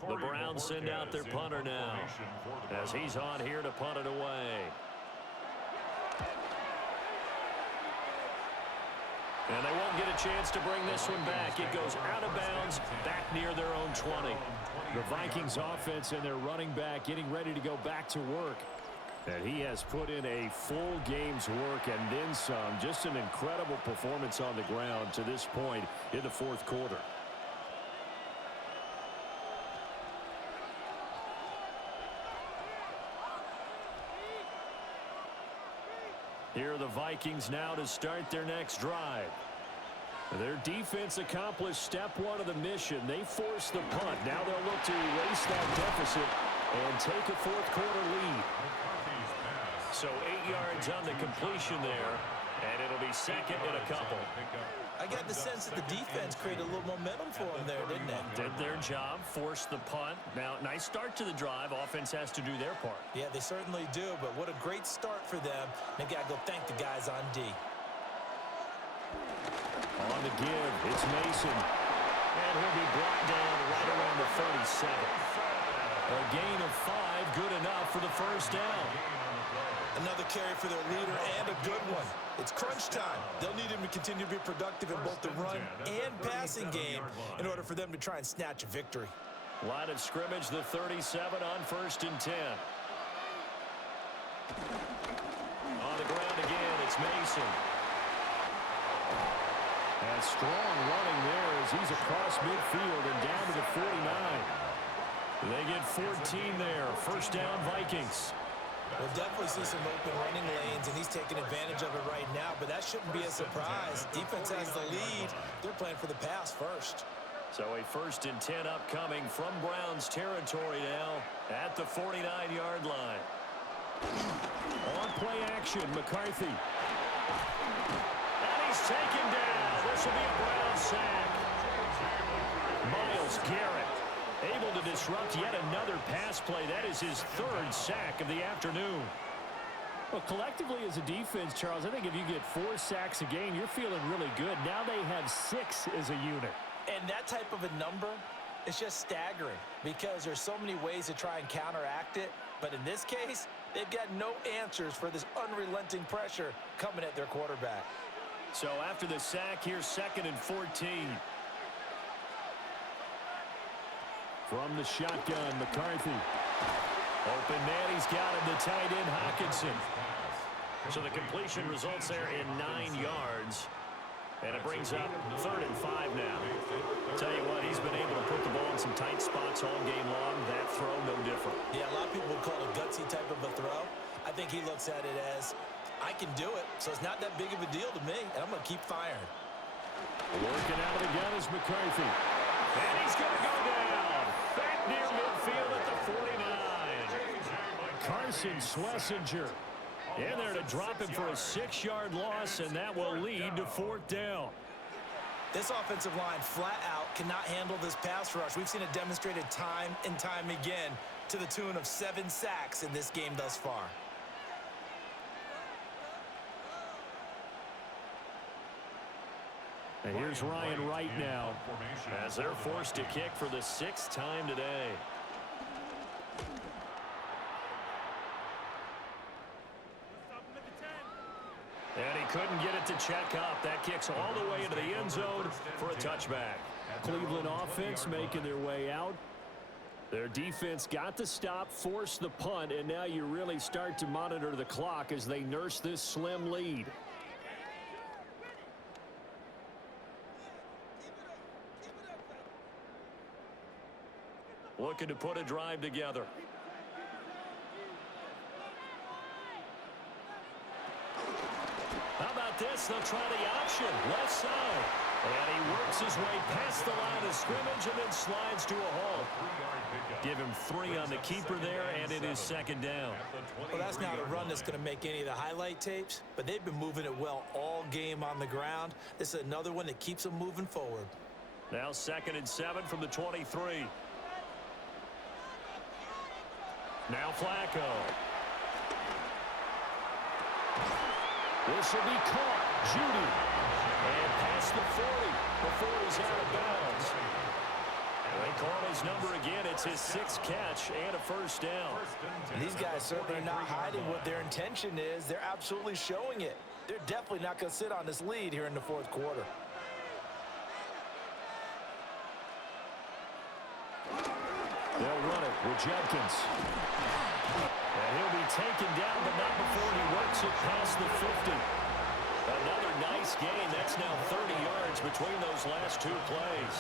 The Browns send out their punter now as he's on here to punt it away. And they won't get a chance to bring this one back. It goes out of bounds, back near their own 20. The Vikings offense and their running back getting ready to go back to work. And he has put in a full game's work and then some. Just an incredible performance on the ground to this point in the 4th quarter. Here are the Vikings now to start their next drive. Their defense accomplished step 1 of the mission. They forced the punt. Now they'll look to erase that deficit and take a 4th quarter lead. So 8 yards on the completion there, and it'll be 2nd and a couple. I got the sense that the defense created a little momentum for them there, didn't it? Did their job, forced the punt. Now, nice start to the drive. Offense has to do their part. Yeah, they certainly do, but what a great start for them. They've got to go thank the guys on D. On the give, it's Mason. And he'll be brought down right around the 37. A gain of 5, good enough for the first down. Another carry for their leader and a good one. It's crunch time. They'll need him to continue to be productive in both the run and passing game in order for them to try and snatch a victory. Line of scrimmage, the 37 on 1st and 10. On the ground again, it's Mason. And strong running there as he's across midfield and down to the 49. They get 14 there. First down, Vikings. We'll definitely see some open running lanes, and he's taking advantage of it right now, but that shouldn't be a surprise. Defense has the lead. They're playing for the pass first. So a 1st and 10 upcoming from Browns territory now at the 49-yard line. On play action, McCarthy. And he's taken down. This will be a Brown sack. Myles Garrett able to disrupt yet another pass play. That is his 3rd sack of the afternoon. Well, collectively as a defense, Charles, I think if you get 4 sacks a game, you're feeling really good. Now they have 6 as a unit. And that type of a number is just staggering because there's so many ways to try and counteract it. But in this case, they've got no answers for this unrelenting pressure coming at their quarterback. So after the sack, here's 2nd and 14. From the shotgun, McCarthy. Open man, he's got him, the tight end, Hockenson. So the completion results there in 9 yards. And it brings up 3rd and 5 now. Tell you what, he's been able to put the ball in some tight spots all game long. That throw, no different. Yeah, a lot of people would call it a gutsy type of a throw. I think he looks at it as, I can do it, so it's not that big of a deal to me, and I'm going to keep firing. Working out of the gun is McCarthy. And he's going to go down. Back near midfield at the 49. Carson Schlesinger in there to drop him for a 6-yard loss, and that will lead to 4th down. This offensive line flat out cannot handle this pass rush. We've seen it demonstrated time and time again to the tune of 7 sacks in this game thus far. And here's Ryan Wright now as they're forced to kick for the 6th time today. And he couldn't get it to check up. That kicks all the way into the end zone for a touchback. Cleveland offense making their way out. Their defense got the stop, forced the punt, and now you really start to monitor the clock as they nurse this slim lead. Looking to put a drive together. How about this? They'll try the option. Left side. And he works his way past the line of scrimmage and then slides to a halt. Give him 3 on the keeper there, and it is 2nd down. Well, that's not a run that's going to make any of the highlight tapes, but they've been moving it well all game on the ground. This is another one that keeps them moving forward. Now 2nd and 7 from the 23. Now Flacco. This will be caught. Judy. And past the 40 before he's out of bounds. They call his number again. It's his 6th catch and a 1st down. And these guys certainly are not hiding what their intention is. They're absolutely showing it. They're definitely not going to sit on this lead here in the 4th quarter. They'll run it with Jenkins. And he'll be taken down, but not before he works it past the 50. Another nice gain. That's now 30 yards between those last 2 plays.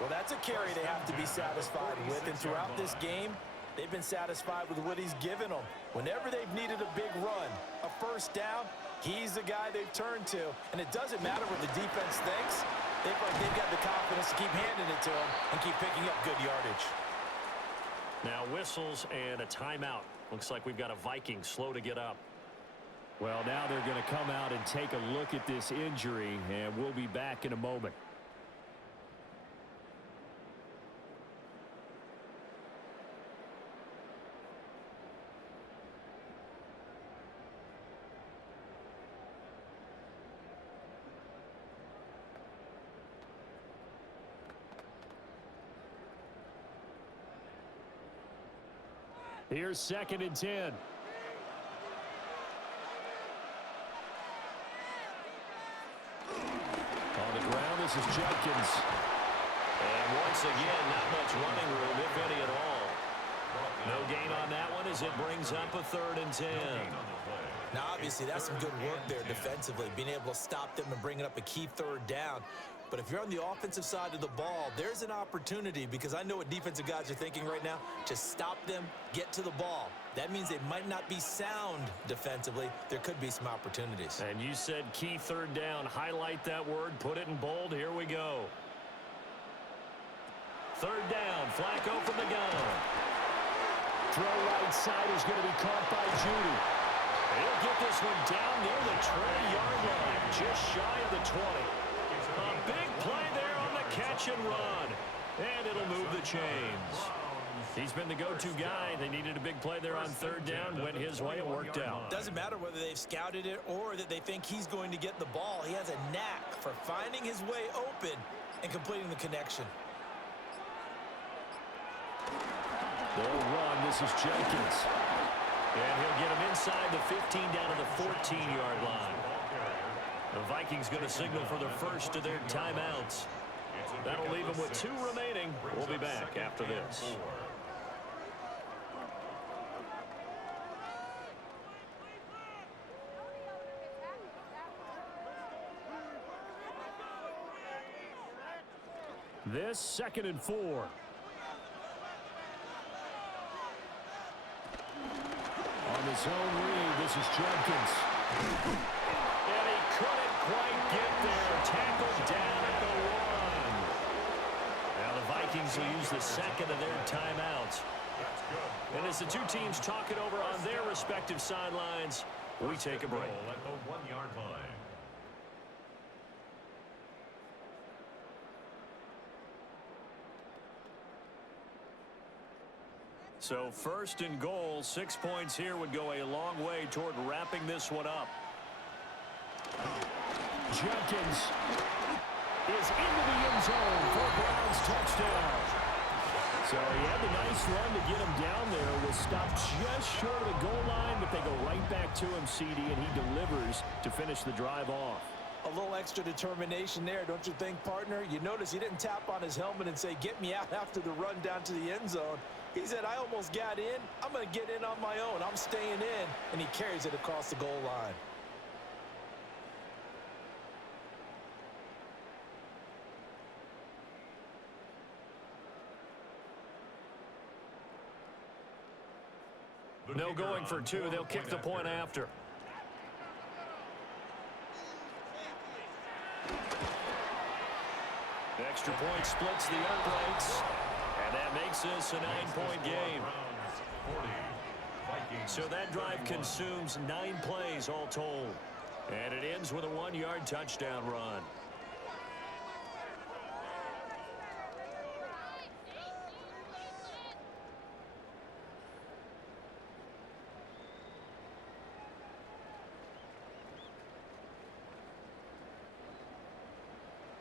Well, that's a carry they have to be satisfied with, and throughout this game, they've been satisfied with what he's given them. Whenever they've needed a big run, a 1st down, he's the guy they've turned to. And it doesn't matter what the defense thinks. They've got the confidence to keep handing it to him and keep picking up good yardage. Now whistles and a timeout. Looks like we've got a Vikings slow to get up. Well, now they're going to come out and take a look at this injury, and we'll be back in a moment. Here's 2nd and 10. On the ground, this is Jenkins. And once again, not much running room, if any at all. No gain on that one as it brings up a 3rd and 10. Now, obviously, that's some good work there defensively, being able to stop them and bringing up a key 3rd down. But if you're on the offensive side of the ball, there's an opportunity, because I know what defensive guys are thinking right now. Just stop them, get to the ball. That means they might not be sound defensively. There could be some opportunities. And you said key 3rd down. Highlight that word. Put it in bold. Here we go. 3rd down. Flacco from the gun. Throw right side is going to be caught by Judy. He'll get this one down near the 20-yard line, just shy of the 20. A big play there on the catch and run. And it'll move the chains. He's been the go-to guy. They needed a big play there on 3rd down. Went his way and worked out. Doesn't matter whether they've scouted it or that they think he's going to get the ball. He has a knack for finding his way open and completing the connection. They'll run. This is Jenkins. And he'll get him inside the 15 down to the 14-yard line. The Vikings going to signal for their first of their timeouts. That'll leave him with 2 remaining. We'll be back after this. This 2nd and 4. On the zone read, this is Jenkins. And he couldn't quite get there. Tackled down at the 1. Now the Vikings will use the 2nd of their timeouts. And as the 2 teams talk it over on their respective sidelines, we take a break. At the 1-yard line. So 1st and goal, 6 points here would go a long way toward wrapping this one up. Jenkins is into the end zone for a Browns touchdown. So he had the nice run to get him down there. Was stopped just short of the goal line, but they go right back to him, CD, and he delivers to finish the drive off. A little extra determination there, don't you think, partner? You notice he didn't tap on his helmet and say, get me out after the run down to the end zone. He said, I almost got in. I'm going to get in on my own. I'm staying in. And he carries it across the goal line. No going for 2. They'll kick the point after. Extra point splits the uprights. And that makes this a 9-point game. So that drive consumes 9 plays all told. And it ends with a 1-yard touchdown run.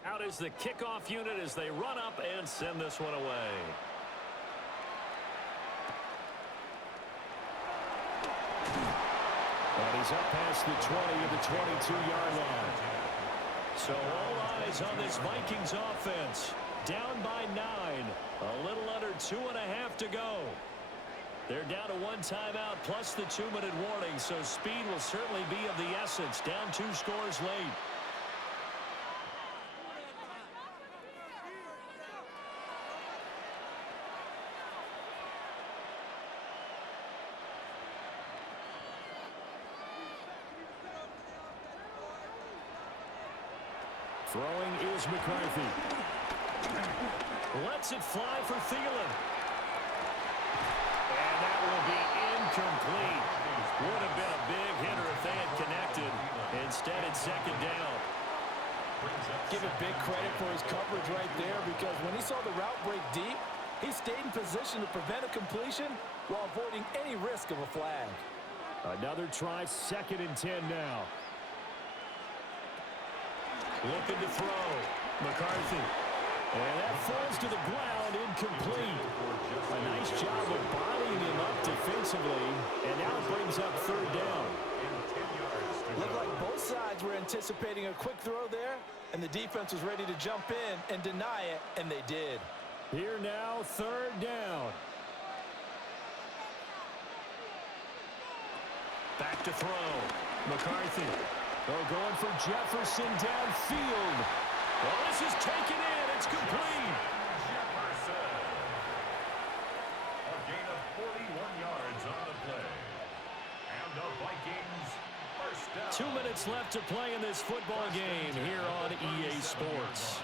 Out is the kickoff unit as they run up and send this one away. And he's up past the 20 of the 22-yard line. So all eyes on this Vikings offense. Down by 9. A little under 2.5 to go. They're down to 1 timeout plus the 2-minute warning, so speed will certainly be of the essence. Down 2 scores late. Throwing is McCarthy. Lets it fly for Thielen. And that will be incomplete. Would have been a big hitter if they had connected. Instead, it's 2nd down. Give it big credit for his coverage right there, because when he saw the route break deep, he stayed in position to prevent a completion while avoiding any risk of a flag. Another try, 2nd and 10 now. Looking to throw. McCarthy. And that falls to the ground, incomplete. A nice job of bodying him up defensively, and now it brings up 3rd down. Looked like both sides were anticipating a quick throw there, and the defense was ready to jump in and deny it, and they did. Here now, 3rd down. Back to throw. McCarthy. They're going for Jefferson downfield. Well, this is taken in. It's complete. Jefferson. A gain of 41 yards on the play. And the Vikings first down. 2 minutes left to play in this football game here on EA Sports.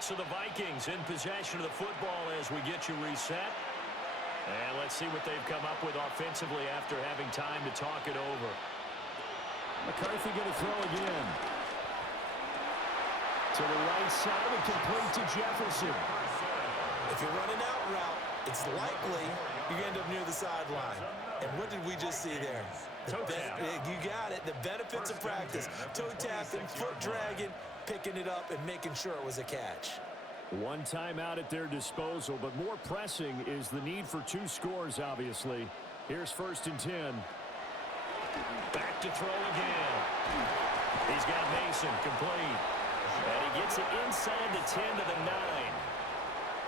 So the Vikings in possession of the football as we get you reset. And let's see what they've come up with offensively after having time to talk it over. McCarthy going to throw again. To the right side and complete to Jefferson. If you're running out route, it's likely you end up near the sideline. And what did we just see there? You got it. The benefits of practice. Toe tapping, foot dragging, picking it up, and making sure it was a catch. 1 timeout at their disposal, but more pressing is the need for 2 scores, obviously. Here's 1st and 10. Back to throw again. He's got Mason complete. And he gets it inside the 10 to the 9.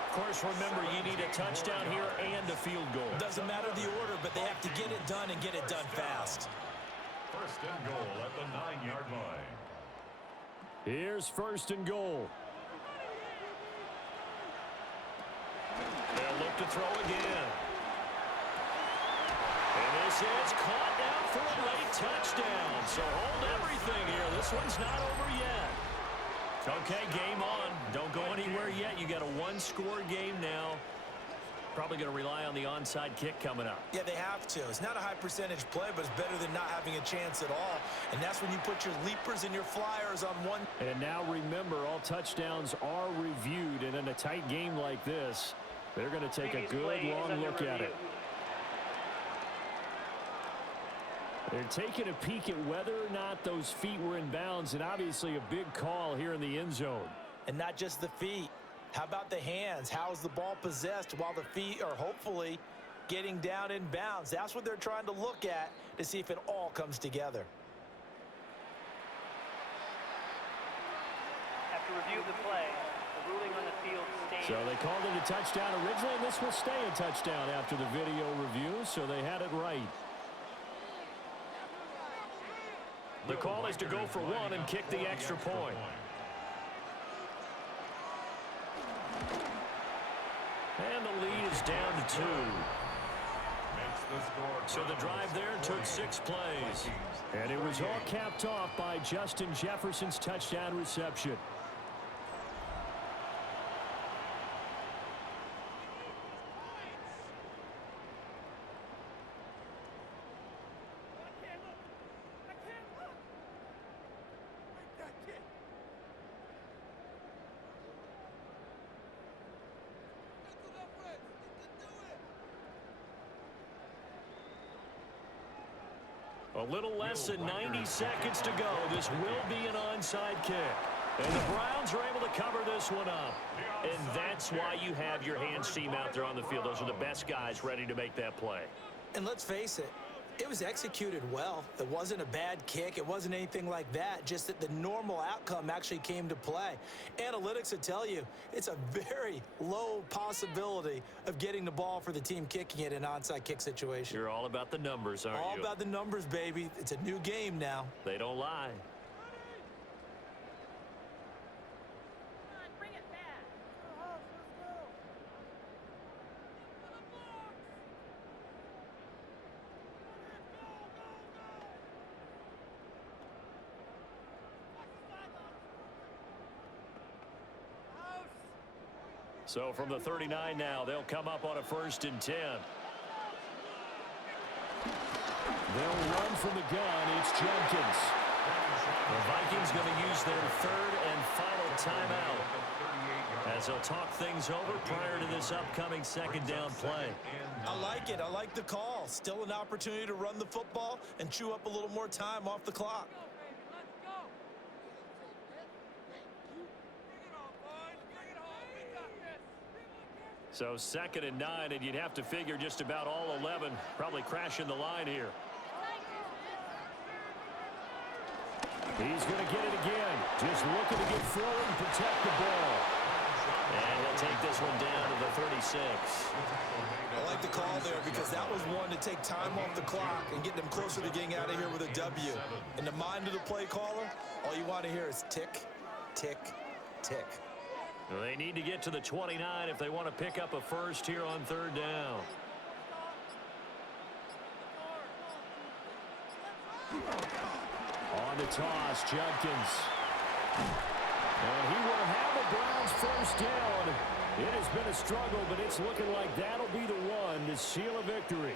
Of course, remember, you need a touchdown here and a field goal. Doesn't matter the order, but they have to get it done and get it done fast. First and goal at the 9-yard line. Here's first and goal. They'll look to throw again. And this is caught down for a late touchdown. So hold everything here. This one's not over yet. Okay, game on. Don't go anywhere yet. You got a one-score game now. Probably going to rely on the onside kick coming up. Yeah, they have to. It's not a high percentage play, but it's better than not having a chance at all. And that's when you put your leapers and your flyers on one. And now remember, all touchdowns are reviewed. And in a tight game like this, they're going to take a good long look at it. They're taking a peek at whether or not those feet were in bounds, and obviously a big call here in the end zone. And not just the feet. How about the hands? How is the ball possessed while the feet are hopefully getting down in bounds? That's what they're trying to look at to see if it all comes together. After review of the play, the ruling on the field stands. So they called it a touchdown originally, and this will stay a touchdown after the video review, so they had it right. The call is to go for one and kick the extra point. And the lead is down to 2. So the drive there took 6 plays. And it was all capped off by Justin Jefferson's touchdown reception. A little less than 90 seconds to go. This will be an onside kick. And the Browns are able to cover this one up. And that's why you have your hands team out there on the field. Those are the best guys ready to make that play. And let's face it, it was executed well. It wasn't a bad kick. It wasn't anything like that. Just that the normal outcome actually came to play. Analytics will tell you it's a very low possibility of getting the ball for the team kicking it in an onside kick situation. You're all about the numbers, aren't you? All about the numbers, baby. It's a new game now. They don't lie. So from the 39 now, they'll come up on a 1st and 10. They'll run from the gun. It's Jenkins. The Vikings going to use their 3rd and final timeout as they'll talk things over prior to this upcoming 2nd down play. I like it. I like the call. Still an opportunity to run the football and chew up a little more time off the clock. So 2nd and 9, and you'd have to figure just about all 11 probably crashing the line here. He's going to get it again. Just looking to get forward and protect the ball. And he'll take this one down to the 36. I like the call there because that was one to take time off the clock and get them closer to getting out of here with a W. In the mind of the play caller, all you want to hear is tick, tick, tick. Well, they need to get to the 29 if they want to pick up a first here on 3rd down. On the toss, Jenkins. And he will have the Browns 1st down. It has been a struggle, but it's looking like that'll be the one to seal a victory.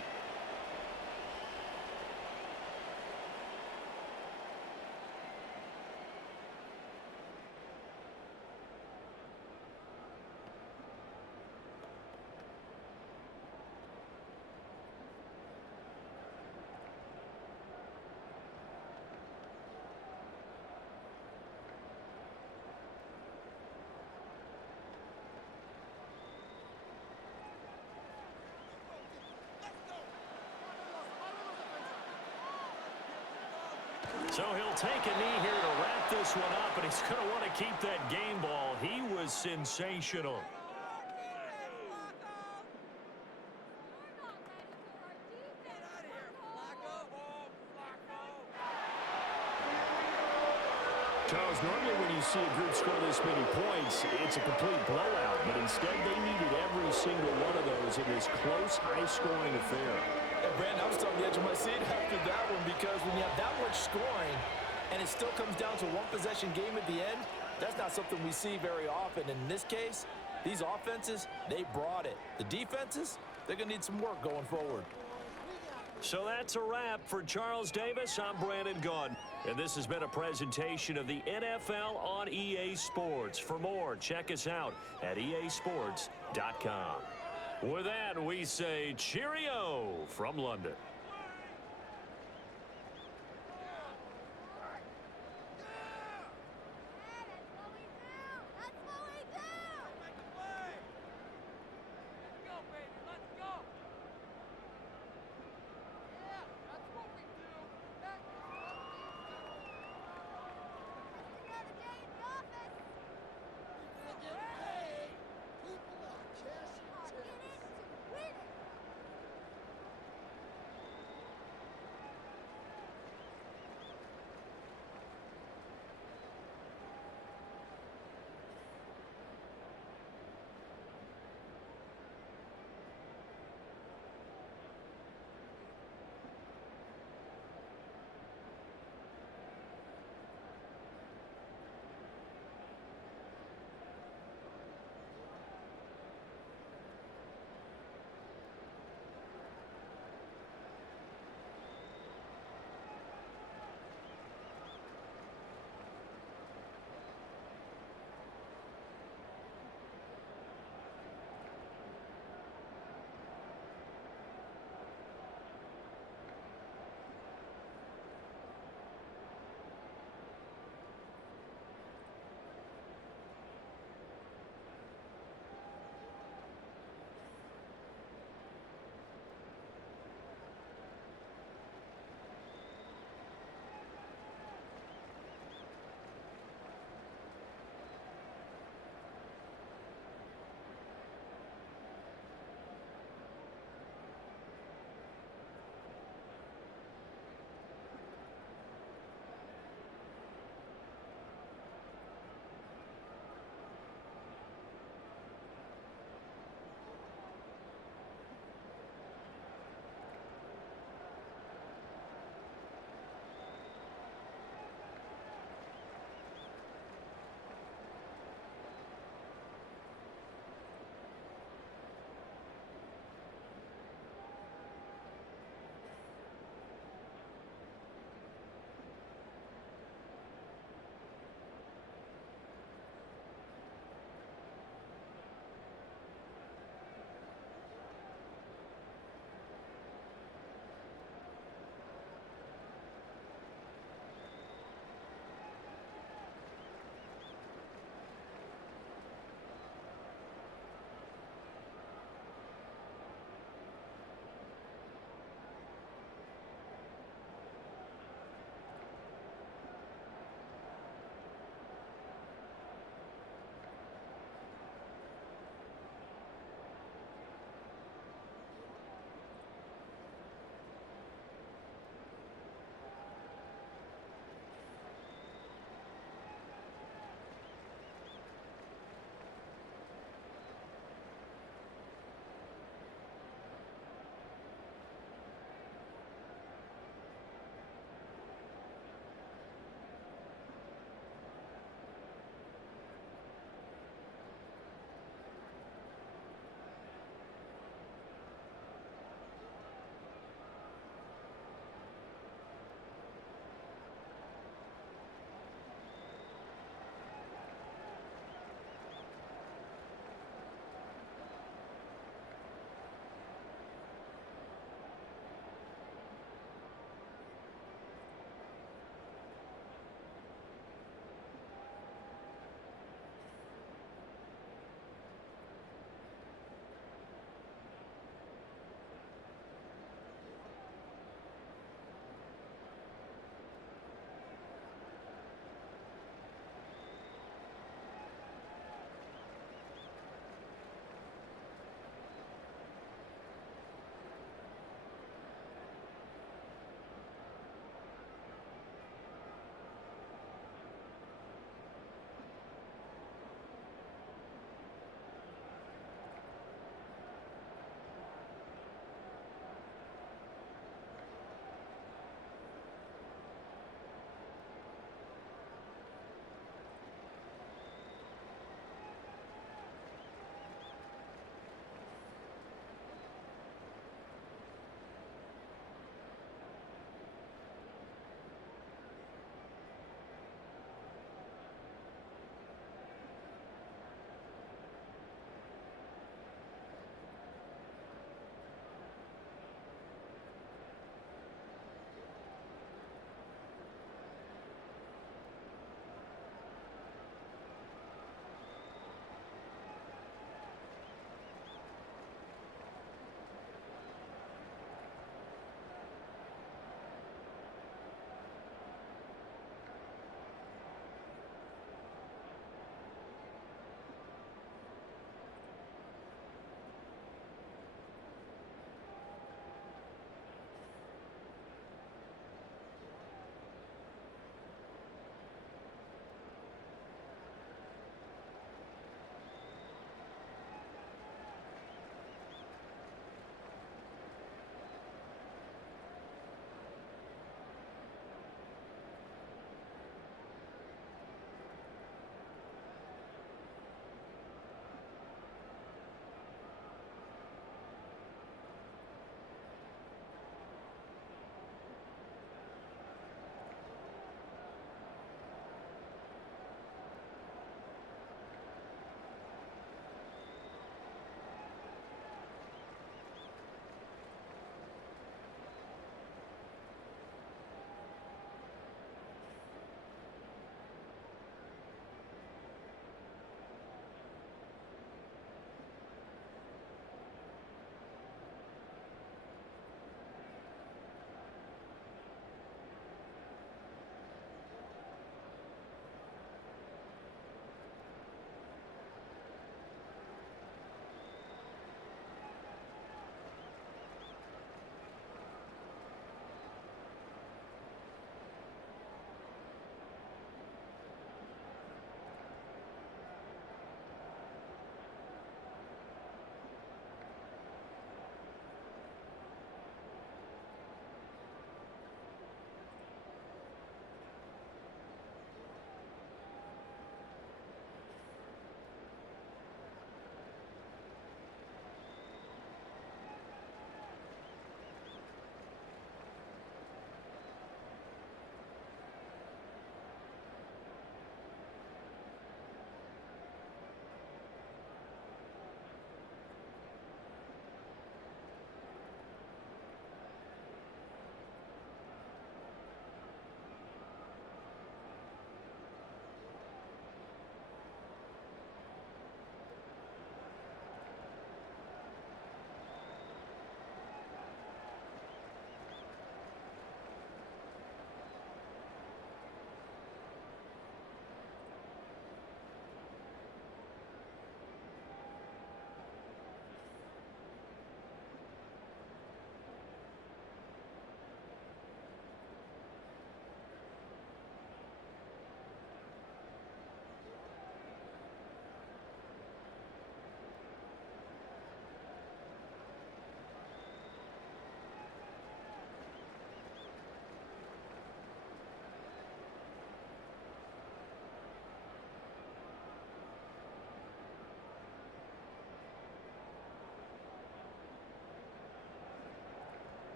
So he'll take a knee here to wrap this one up, and he's going to want to keep that game ball. He was sensational. Charles, normally when you see a group score this many points, it's a complete blowout. But instead, they needed every single one of those in this close, high-scoring affair. And Brandon, I was on the edge of my seat after that one because when you have that much scoring and it still comes down to a one-possession game at the end, that's not something we see very often. And in this case, these offenses, they brought it. The defenses, they're going to need some work going forward. So that's a wrap for Charles Davis. I'm Brandon Gaudin. And this has been a presentation of the NFL on EA Sports. For more, check us out at easports.com. With that, we say cheerio from London.